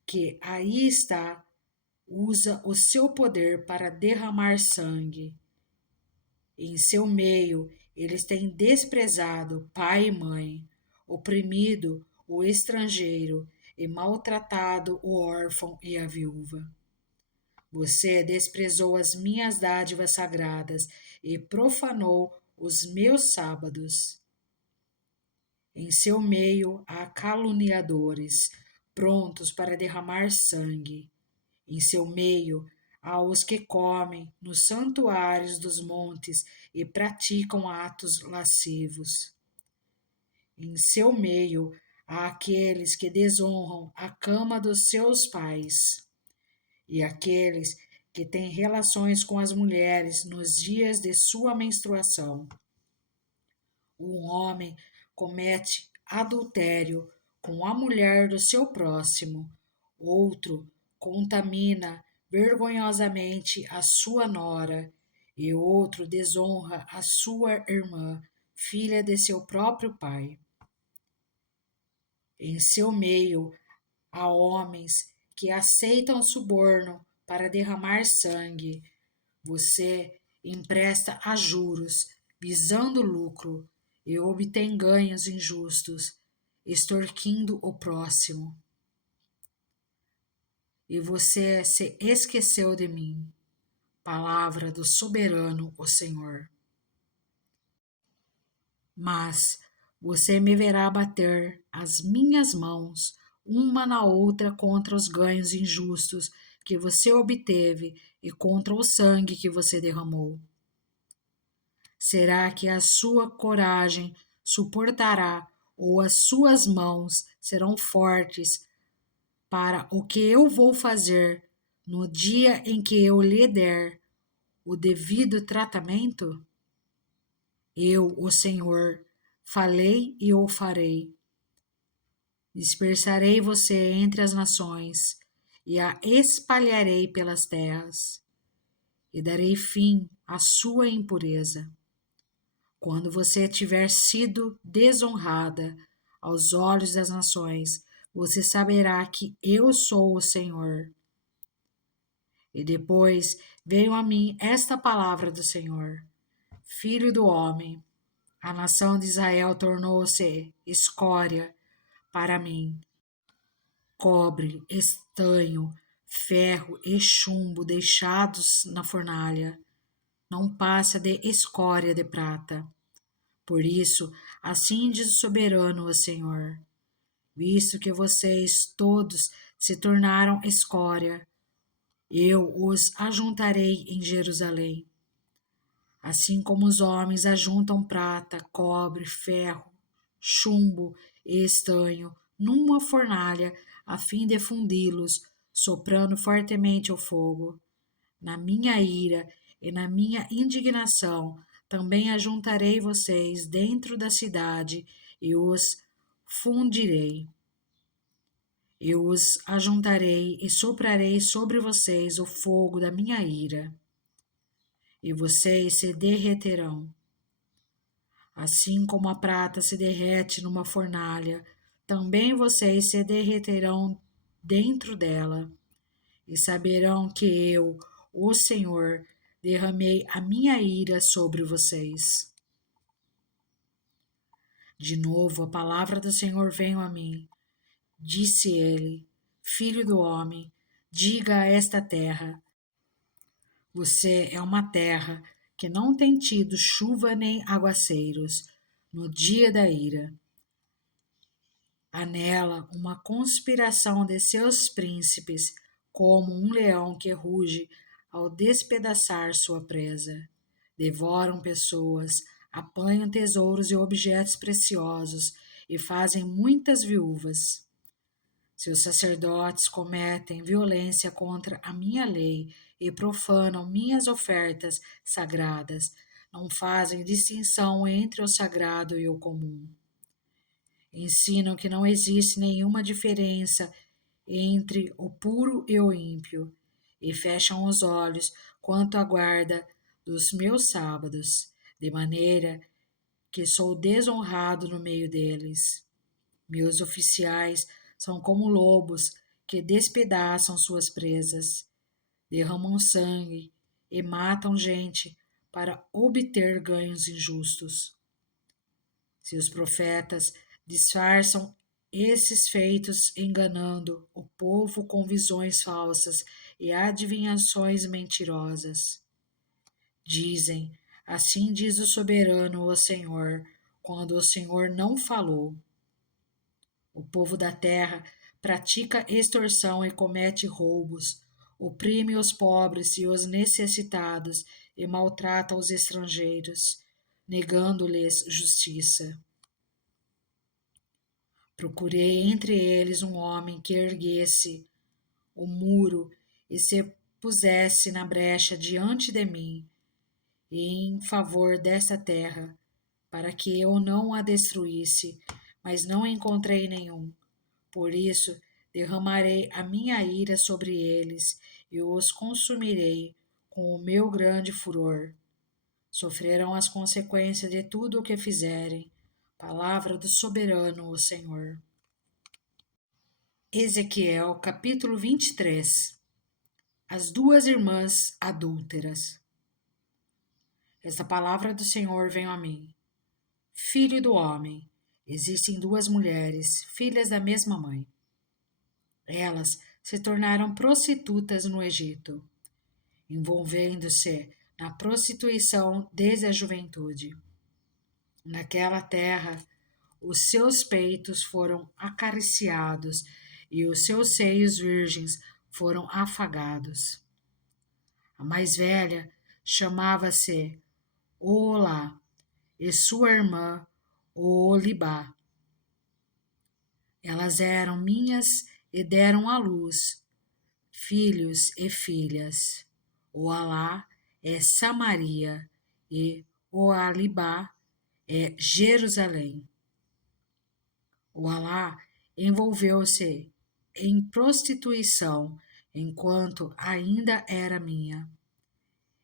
que aí está, usa o seu poder para derramar sangue. Em seu meio, eles têm desprezado pai e mãe, oprimido o estrangeiro e maltratado o órfão e a viúva. Você desprezou as minhas dádivas sagradas e profanou os meus sábados. Em seu meio há caluniadores, prontos para derramar sangue. Em seu meio há os que comem nos santuários dos montes e praticam atos lascivos. Em seu meio há aqueles que desonram a cama dos seus pais, e aqueles que têm relações com as mulheres nos dias de sua menstruação. Um homem comete adultério com a mulher do seu próximo, outro contamina vergonhosamente a sua nora, e outro desonra a sua irmã, filha de seu próprio pai. Em seu meio há homens que aceitam suborno para derramar sangue. Você empresta a juros, visando lucro, e obtém ganhos injustos, extorquindo o próximo. E você se esqueceu de mim. Palavra do soberano, o Senhor. Mas você me verá bater as minhas mãos uma na outra contra os ganhos injustos que você obteve e contra o sangue que você derramou. Será que a sua coragem suportará ou as suas mãos serão fortes para o que eu vou fazer no dia em que eu lhe der o devido tratamento? Eu, o Senhor, falei e o farei. Dispersarei você entre as nações e a espalharei pelas terras, e darei fim à sua impureza. Quando você tiver sido desonrada aos olhos das nações, você saberá que eu sou o Senhor. E depois veio a mim esta palavra do Senhor: Filho do homem, a nação de Israel tornou-se escória para mim, cobre, estanho, ferro e chumbo deixados na fornalha, não passa de escória de prata. Por isso, assim diz o soberano o Senhor: visto que vocês todos se tornaram escória, eu os ajuntarei em Jerusalém. Assim como os homens ajuntam prata, cobre, ferro, chumbo e estanho numa fornalha a fim de fundi-los, soprando fortemente o fogo. Na minha ira e na minha indignação também ajuntarei vocês dentro da cidade e os fundirei. Eu os ajuntarei e soprarei sobre vocês o fogo da minha ira, e vocês se derreterão. Assim como a prata se derrete numa fornalha, também vocês se derreterão dentro dela, e saberão que eu, o Senhor, derramei a minha ira sobre vocês. De novo a palavra do Senhor veio a mim. Disse ele: Filho do homem, diga a esta terra: você é uma terra que não tem tido chuva nem aguaceiros no dia da ira. Há nela uma conspiração de seus príncipes, como um leão que ruge ao despedaçar sua presa. Devoram pessoas, apanham tesouros e objetos preciosos e fazem muitas viúvas. Seus sacerdotes cometem violência contra a minha lei e profanam minhas ofertas sagradas. Não fazem distinção entre o sagrado e o comum. Ensinam que não existe nenhuma diferença entre o puro e o ímpio, e fecham os olhos quanto à guarda dos meus sábados, de maneira que sou desonrado no meio deles. Meus oficiais são como lobos que despedaçam suas presas, derramam sangue e matam gente para obter ganhos injustos. Seus profetas disfarçam esses feitos enganando o povo com visões falsas e adivinhações mentirosas. Dizem: assim diz o soberano, o Senhor, quando o Senhor não falou. O povo da terra pratica extorsão e comete roubos, oprime os pobres e os necessitados e maltrata os estrangeiros, negando-lhes justiça. Procurei entre eles um homem que erguesse o muro e se pusesse na brecha diante de mim, e em favor desta terra, para que eu não a destruísse, mas não encontrei nenhum. Por isso, derramarei a minha ira sobre eles e os consumirei com o meu grande furor. Sofrerão as consequências de tudo o que fizerem. Palavra do soberano, o Senhor. Ezequiel, capítulo 23. As duas irmãs adúlteras. Esta palavra do Senhor veio a mim. Filho do homem, existem duas mulheres, filhas da mesma mãe. Elas se tornaram prostitutas no Egito, envolvendo-se na prostituição desde a juventude. Naquela terra, os seus peitos foram acariciados e os seus seios virgens foram afagados. A mais velha chamava-se Olá e sua irmã Olibá. Elas eram minhas e deram à luz filhos e filhas. Oalá é Samaria e Oalibá é Jerusalém. Oalá envolveu-se em prostituição enquanto ainda era minha.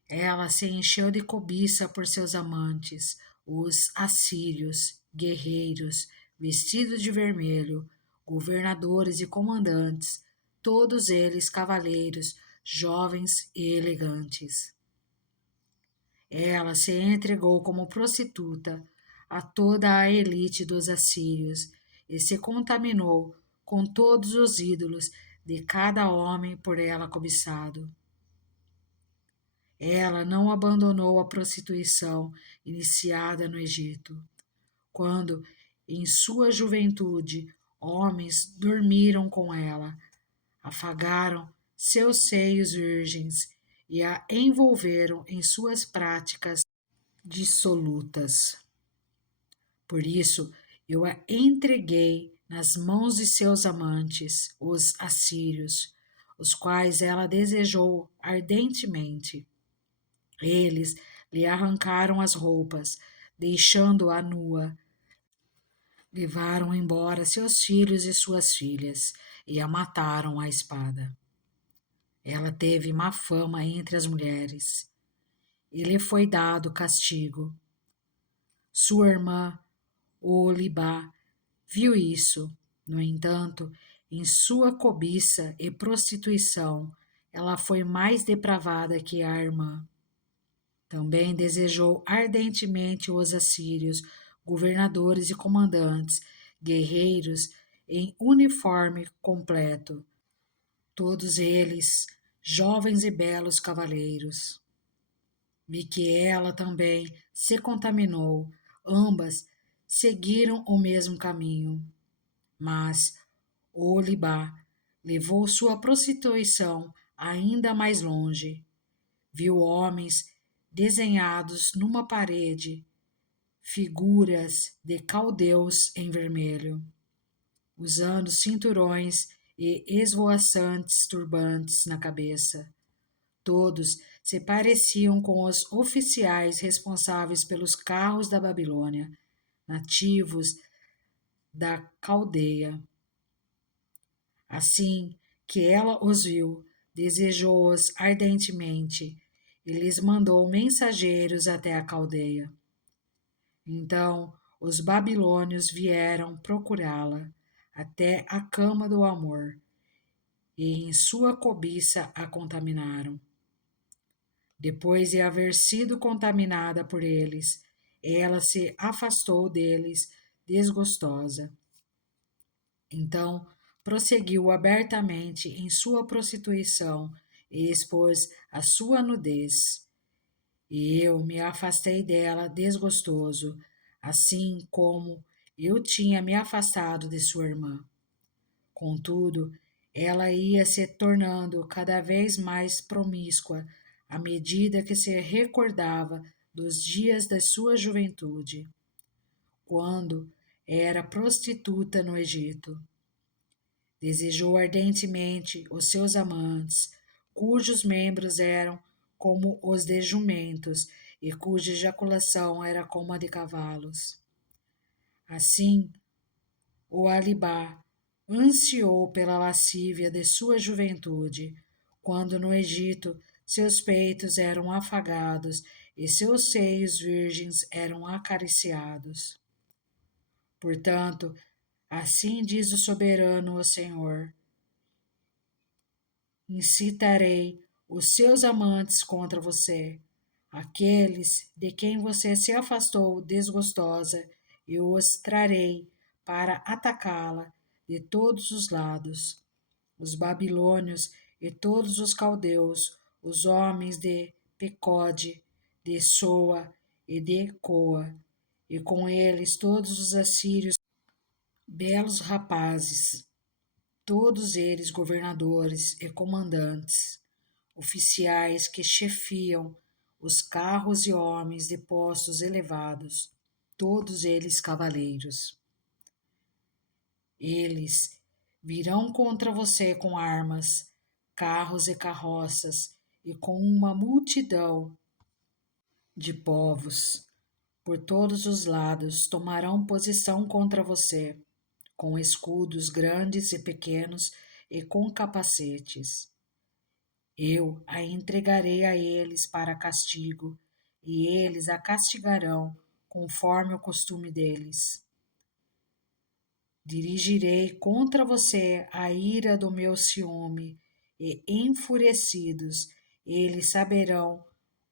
Ela se encheu de cobiça por seus amantes, os assírios, guerreiros, vestidos de vermelho, governadores e comandantes, todos eles cavaleiros, jovens e elegantes. Ela se entregou como prostituta a toda a elite dos assírios e se contaminou com todos os ídolos de cada homem por ela cobiçado. Ela não abandonou a prostituição iniciada no Egito, quando, em sua juventude, homens dormiram com ela, afagaram seus seios virgens e a envolveram em suas práticas dissolutas. Por isso, eu a entreguei nas mãos de seus amantes, os assírios, os quais ela desejou ardentemente. Eles lhe arrancaram as roupas, deixando-a nua. Levaram embora seus filhos e suas filhas e a mataram à espada. Ela teve má fama entre as mulheres e lhe foi dado castigo. Sua irmã, Olibá, viu isso. No entanto, em sua cobiça e prostituição, ela foi mais depravada que a irmã. Também desejou ardentemente os assírios, governadores e comandantes, guerreiros em uniforme completo, todos eles jovens e belos cavaleiros. Miquela também se contaminou, ambas seguiram o mesmo caminho. Mas Olibá levou sua prostituição ainda mais longe. Viu homens desenhados numa parede, figuras de caldeus em vermelho, usando cinturões e esvoaçantes turbantes na cabeça. Todos se pareciam com os oficiais responsáveis pelos carros da Babilônia, nativos da Caldeia. Assim que ela os viu, desejou-os ardentemente e lhes mandou mensageiros até a Caldeia. Então os babilônios vieram procurá-la até a cama do amor, e em sua cobiça a contaminaram. Depois de haver sido contaminada por eles, ela se afastou deles desgostosa. Então prosseguiu abertamente em sua prostituição e expôs a sua nudez. E eu me afastei dela desgostoso, assim como eu tinha me afastado de sua irmã. Contudo, ela ia se tornando cada vez mais promíscua à medida que se recordava dos dias da sua juventude, quando era prostituta no Egito. Desejou ardentemente os seus amantes, cujos membros eram como os de jumentos e cuja ejaculação era como a de cavalos. Assim, o Alibá ansiou pela lascívia de sua juventude, quando no Egito seus peitos eram afagados e seus seios virgens eram acariciados. Portanto, assim diz o soberano, o Senhor: incitarei os seus amantes contra você, aqueles de quem você se afastou desgostosa, e os trarei para atacá-la de todos os lados. Os babilônios e todos os caldeus, os homens de Pecode, de Soa e de Coa, e com eles todos os assírios, belos rapazes, todos eles governadores e comandantes, oficiais que chefiam os carros e homens de postos elevados, todos eles cavaleiros. Eles virão contra você com armas, carros e carroças, e com uma multidão de povos. Por todos os lados tomarão posição contra você, com escudos grandes e pequenos e com capacetes. Eu a entregarei a eles para castigo, e eles a castigarão conforme o costume deles. Dirigirei contra você a ira do meu ciúme, e enfurecidos, eles saberão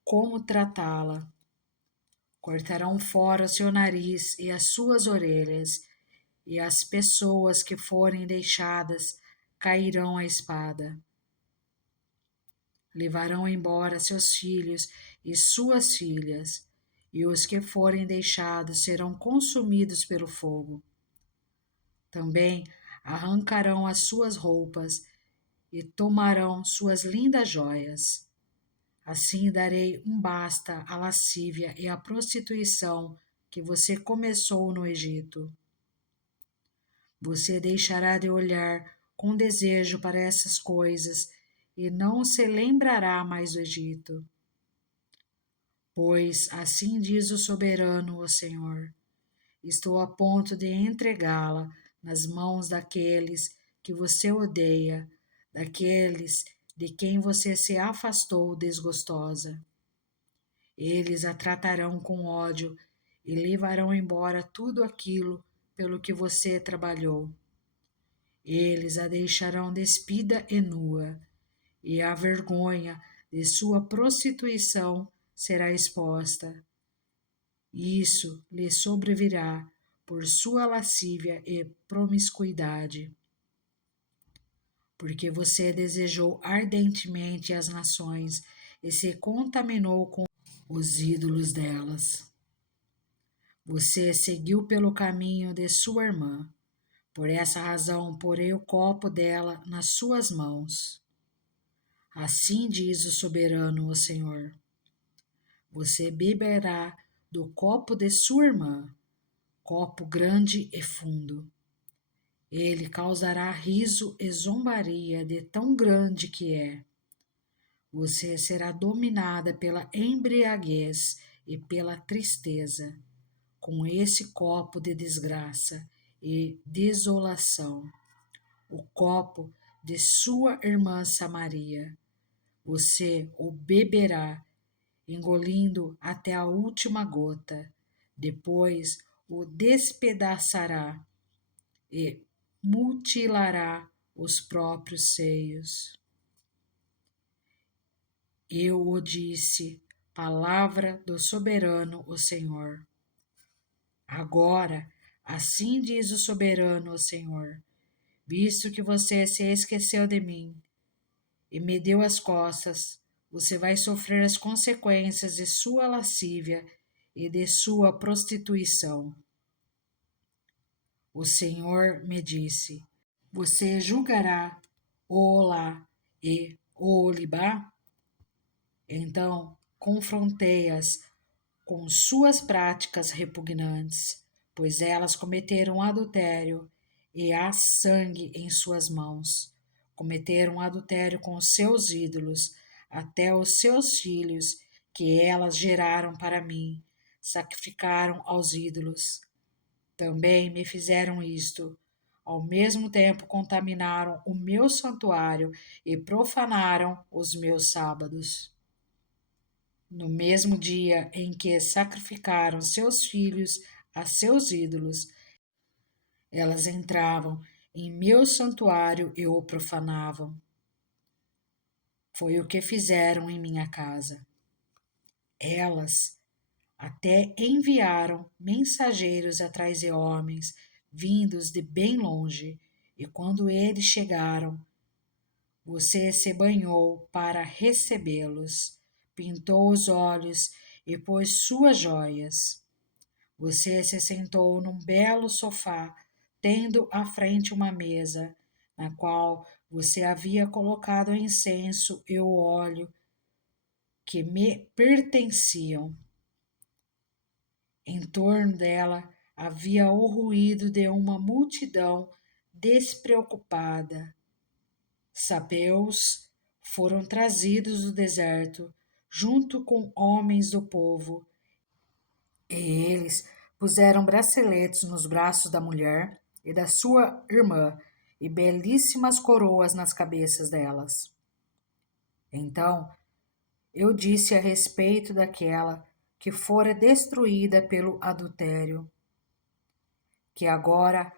como tratá-la. Cortarão fora o seu nariz e as suas orelhas, e as pessoas que forem deixadas cairão à espada. Levarão embora seus filhos e suas filhas, e os que forem deixados serão consumidos pelo fogo. Também arrancarão as suas roupas e tomarão suas lindas joias. Assim darei um basta à lascívia e à prostituição que você começou no Egito. Você deixará de olhar com desejo para essas coisas e não se lembrará mais do Egito. Pois assim diz o soberano, o Senhor: estou a ponto de entregá-la nas mãos daqueles que você odeia, daqueles de quem você se afastou desgostosa. Eles a tratarão com ódio e levarão embora tudo aquilo pelo que você trabalhou. Eles a deixarão despida e nua, e a vergonha de sua prostituição será exposta. Isso lhe sobrevirá por sua lascívia e promiscuidade, porque você desejou ardentemente as nações e se contaminou com os ídolos delas. Você seguiu pelo caminho de sua irmã. Por essa razão, porei o copo dela nas suas mãos. Assim diz o soberano, o Senhor: você beberá do copo de sua irmã, copo grande e fundo. Ele causará riso e zombaria de tão grande que é. Você será dominada pela embriaguez e pela tristeza, com esse copo de desgraça e desolação, o copo de sua irmã Samaria. Você o beberá, engolindo até a última gota. Depois o despedaçará e mutilará os próprios seios. Eu o disse, palavra do soberano, o Senhor. Agora, assim diz o soberano, o Senhor: visto que você se esqueceu de mim e me deu as costas, você vai sofrer as consequências de sua lascívia e de sua prostituição. O Senhor me disse: você julgará o Olá e o Olibá? Então confrontei-as com suas práticas repugnantes, pois elas cometeram adultério e há sangue em suas mãos. Cometeram adultério com seus ídolos, até os seus filhos, que elas geraram para mim, sacrificaram aos ídolos. Também me fizeram isto. Ao mesmo tempo contaminaram o meu santuário e profanaram os meus sábados. No mesmo dia em que sacrificaram seus filhos a seus ídolos, elas entravam em meu santuário e o profanavam. Foi o que fizeram em minha casa. Elas até enviaram mensageiros atrás de homens vindos de bem longe, e quando eles chegaram, você se banhou para recebê-los, pintou os olhos e pôs suas joias. Você se sentou num belo sofá, tendo à frente uma mesa, na qual você havia colocado o incenso e o óleo que me pertenciam. Em torno dela havia o ruído de uma multidão despreocupada. Sabeus foram trazidos do deserto, junto com homens do povo, e eles puseram braceletes nos braços da mulher e da sua irmã, e belíssimas coroas nas cabeças delas. Então eu disse a respeito daquela que fora destruída pelo adultério, que agora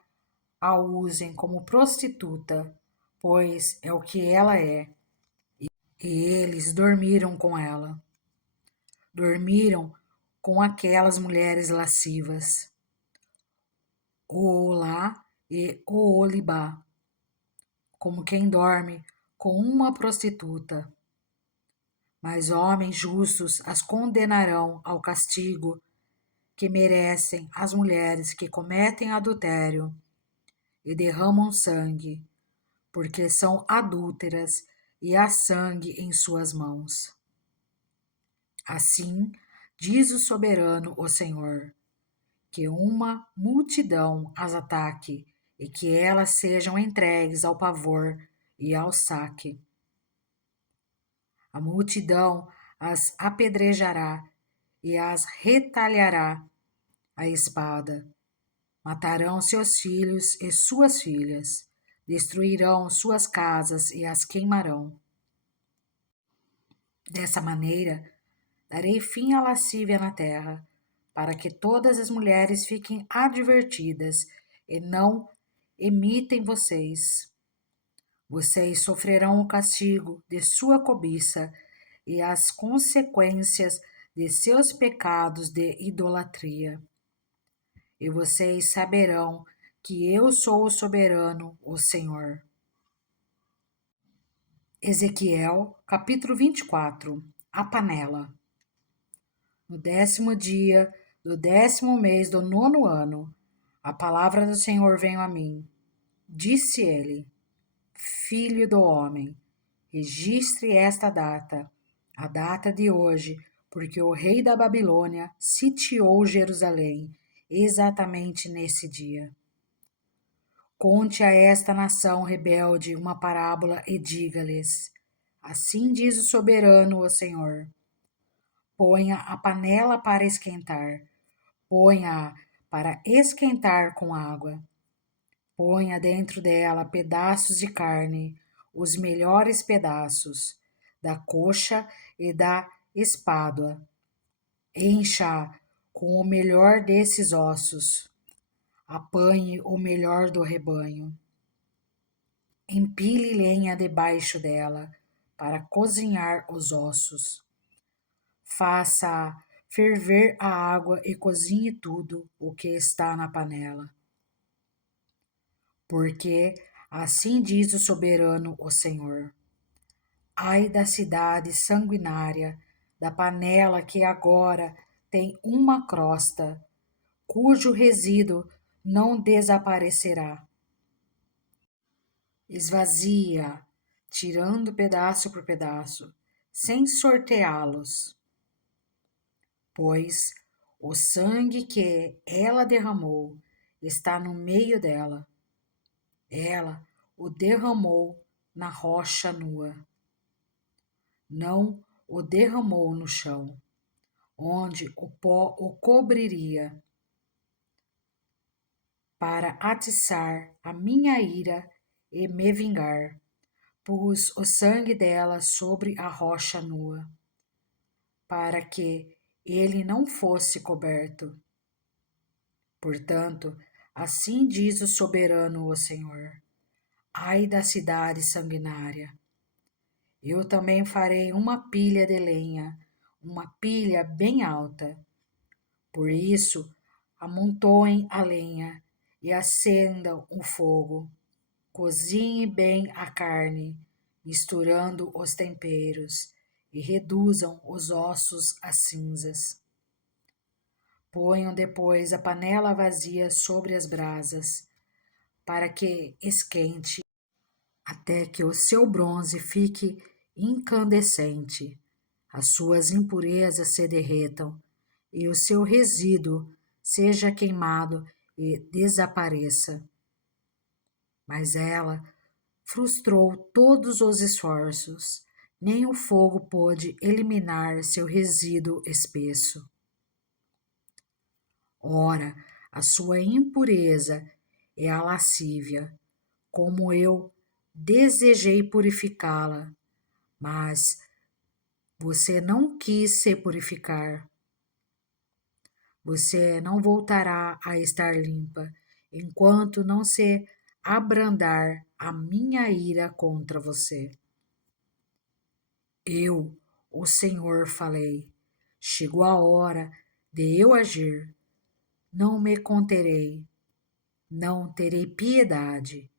a usem como prostituta, pois é o que ela é. E eles dormiram com ela. Dormiram com aquelas mulheres lascivas, o Olá e o Olibá, como quem dorme com uma prostituta. Mas homens justos as condenarão ao castigo que merecem as mulheres que cometem adultério e derramam sangue, porque são adúlteras e há sangue em suas mãos. Assim, diz o soberano, o Senhor, que uma multidão as ataque e que elas sejam entregues ao pavor e ao saque. A multidão as apedrejará e as retalhará a espada. Matarão seus filhos e suas filhas, destruirão suas casas e as queimarão. Dessa maneira, darei fim à lascívia na terra, para que todas as mulheres fiquem advertidas e não imitem vocês. Vocês sofrerão o castigo de sua cobiça e as consequências de seus pecados de idolatria. E vocês saberão que eu sou o soberano, o Senhor. Ezequiel, capítulo 24. A panela. No 10º dia do 10º mês do 9º ano, a palavra do Senhor veio a mim. Disse ele: Filho do homem, registre esta data, a data de hoje, porque o rei da Babilônia sitiou Jerusalém exatamente nesse dia. Conte a esta nação rebelde uma parábola e diga-lhes: Assim diz o soberano, o Senhor. Ponha a panela para esquentar, ponha-a para esquentar com água. Ponha dentro dela pedaços de carne, os melhores pedaços, da coxa e da espádua. Encha com o melhor desses ossos. Apanhe o melhor do rebanho. Empilhe lenha debaixo dela, para cozinhar os ossos. Faça ferver a água e cozinhe tudo o que está na panela. Porque assim diz o soberano, o Senhor: Ai da cidade sanguinária, da panela que agora tem uma crosta, cujo resíduo não desaparecerá. Esvazia, tirando pedaço por pedaço, sem sorteá-los, pois o sangue que ela derramou está no meio dela. Ela o derramou na rocha nua. Não o derramou no chão, onde o pó o cobriria, para atiçar a minha ira e me vingar. Pus o sangue dela sobre a rocha nua, para que ele não fosse coberto. Portanto, assim diz o soberano, o Senhor: Ai da cidade sanguinária! Eu também farei uma pilha de lenha, uma pilha bem alta. Por isso, amontoem a lenha e acendam o fogo. Cozinhe bem a carne, misturando os temperos, e reduzam os ossos a cinzas. Ponham depois a panela vazia sobre as brasas, para que esquente até que o seu bronze fique incandescente, as suas impurezas se derretam e o seu resíduo seja queimado e desapareça. Mas ela frustrou todos os esforços, nem o fogo pôde eliminar seu resíduo espesso. Ora, a sua impureza é a lascívia, como eu desejei purificá-la, mas você não quis se purificar. Você não voltará a estar limpa enquanto não se abrandar a minha ira contra você. Eu, o Senhor, falei. Chegou a hora de eu agir. Não me conterei, não terei piedade,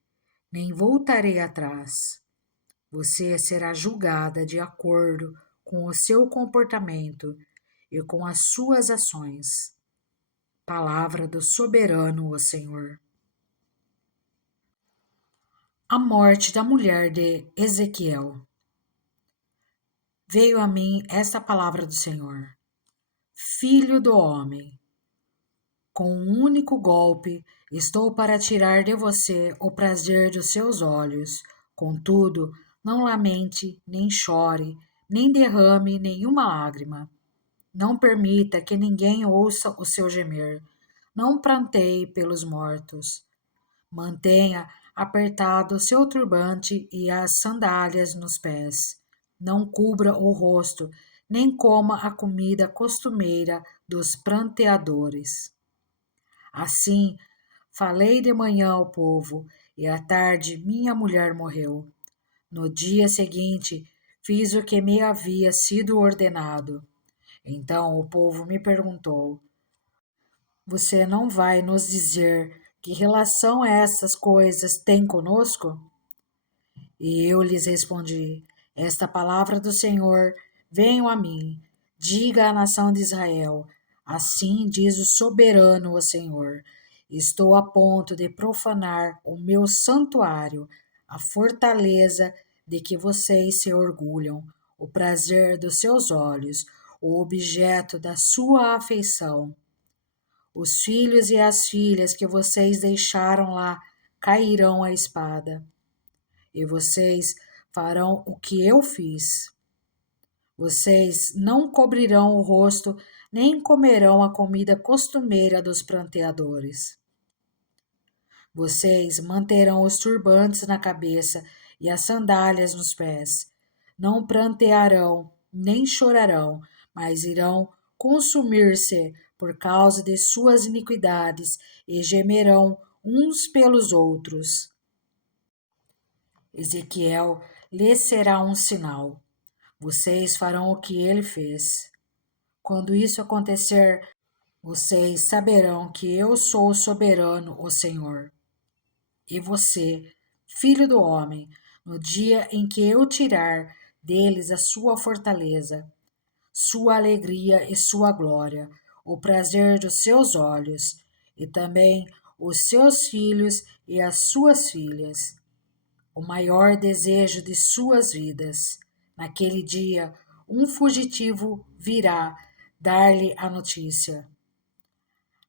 nem voltarei atrás. Você será julgada de acordo com o seu comportamento e com as suas ações. Palavra do soberano, o Senhor. A morte da mulher de Ezequiel. Veio a mim esta palavra do Senhor. Filho do homem, com um único golpe estou para tirar de você o prazer dos seus olhos. Contudo, não lamente, nem chore, nem derrame nenhuma lágrima. Não permita que ninguém ouça o seu gemer. Não pranteie pelos mortos. Mantenha apertado o seu turbante e as sandálias nos pés. Não cubra o rosto, nem coma a comida costumeira dos pranteadores. Assim, falei de manhã ao povo, e à tarde minha mulher morreu. No dia seguinte, fiz o que me havia sido ordenado. Então o povo me perguntou: Você não vai nos dizer que relação essas coisas tem conosco? E eu lhes respondi: Esta palavra do Senhor veio a mim. Diga à nação de Israel: Assim diz o soberano, o Senhor: Estou a ponto de profanar o meu santuário, a fortaleza de que vocês se orgulham, o prazer dos seus olhos, o objeto da sua afeição. Os filhos e as filhas que vocês deixaram lá cairão à espada, e vocês farão o que eu fiz. Vocês não cobrirão o rosto, nem comerão a comida costumeira dos pranteadores. Vocês manterão os turbantes na cabeça e as sandálias nos pés. Não prantearão, nem chorarão, mas irão consumir-se por causa de suas iniquidades e gemerão uns pelos outros. Ezequiel lhes será um sinal. Vocês farão o que ele fez. Quando isso acontecer, vocês saberão que eu sou o soberano, o Senhor. E você, filho do homem, no dia em que eu tirar deles a sua fortaleza, sua alegria e sua glória, o prazer dos seus olhos, e também os seus filhos e as suas filhas, o maior desejo de suas vidas. Naquele dia, um fugitivo virá dar-lhe a notícia.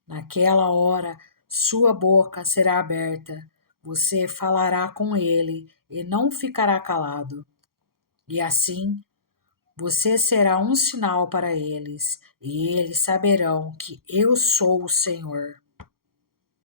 Naquela hora, sua boca será aberta, você falará com ele e não ficará calado. E assim, você será um sinal para eles, e eles saberão que eu sou o Senhor.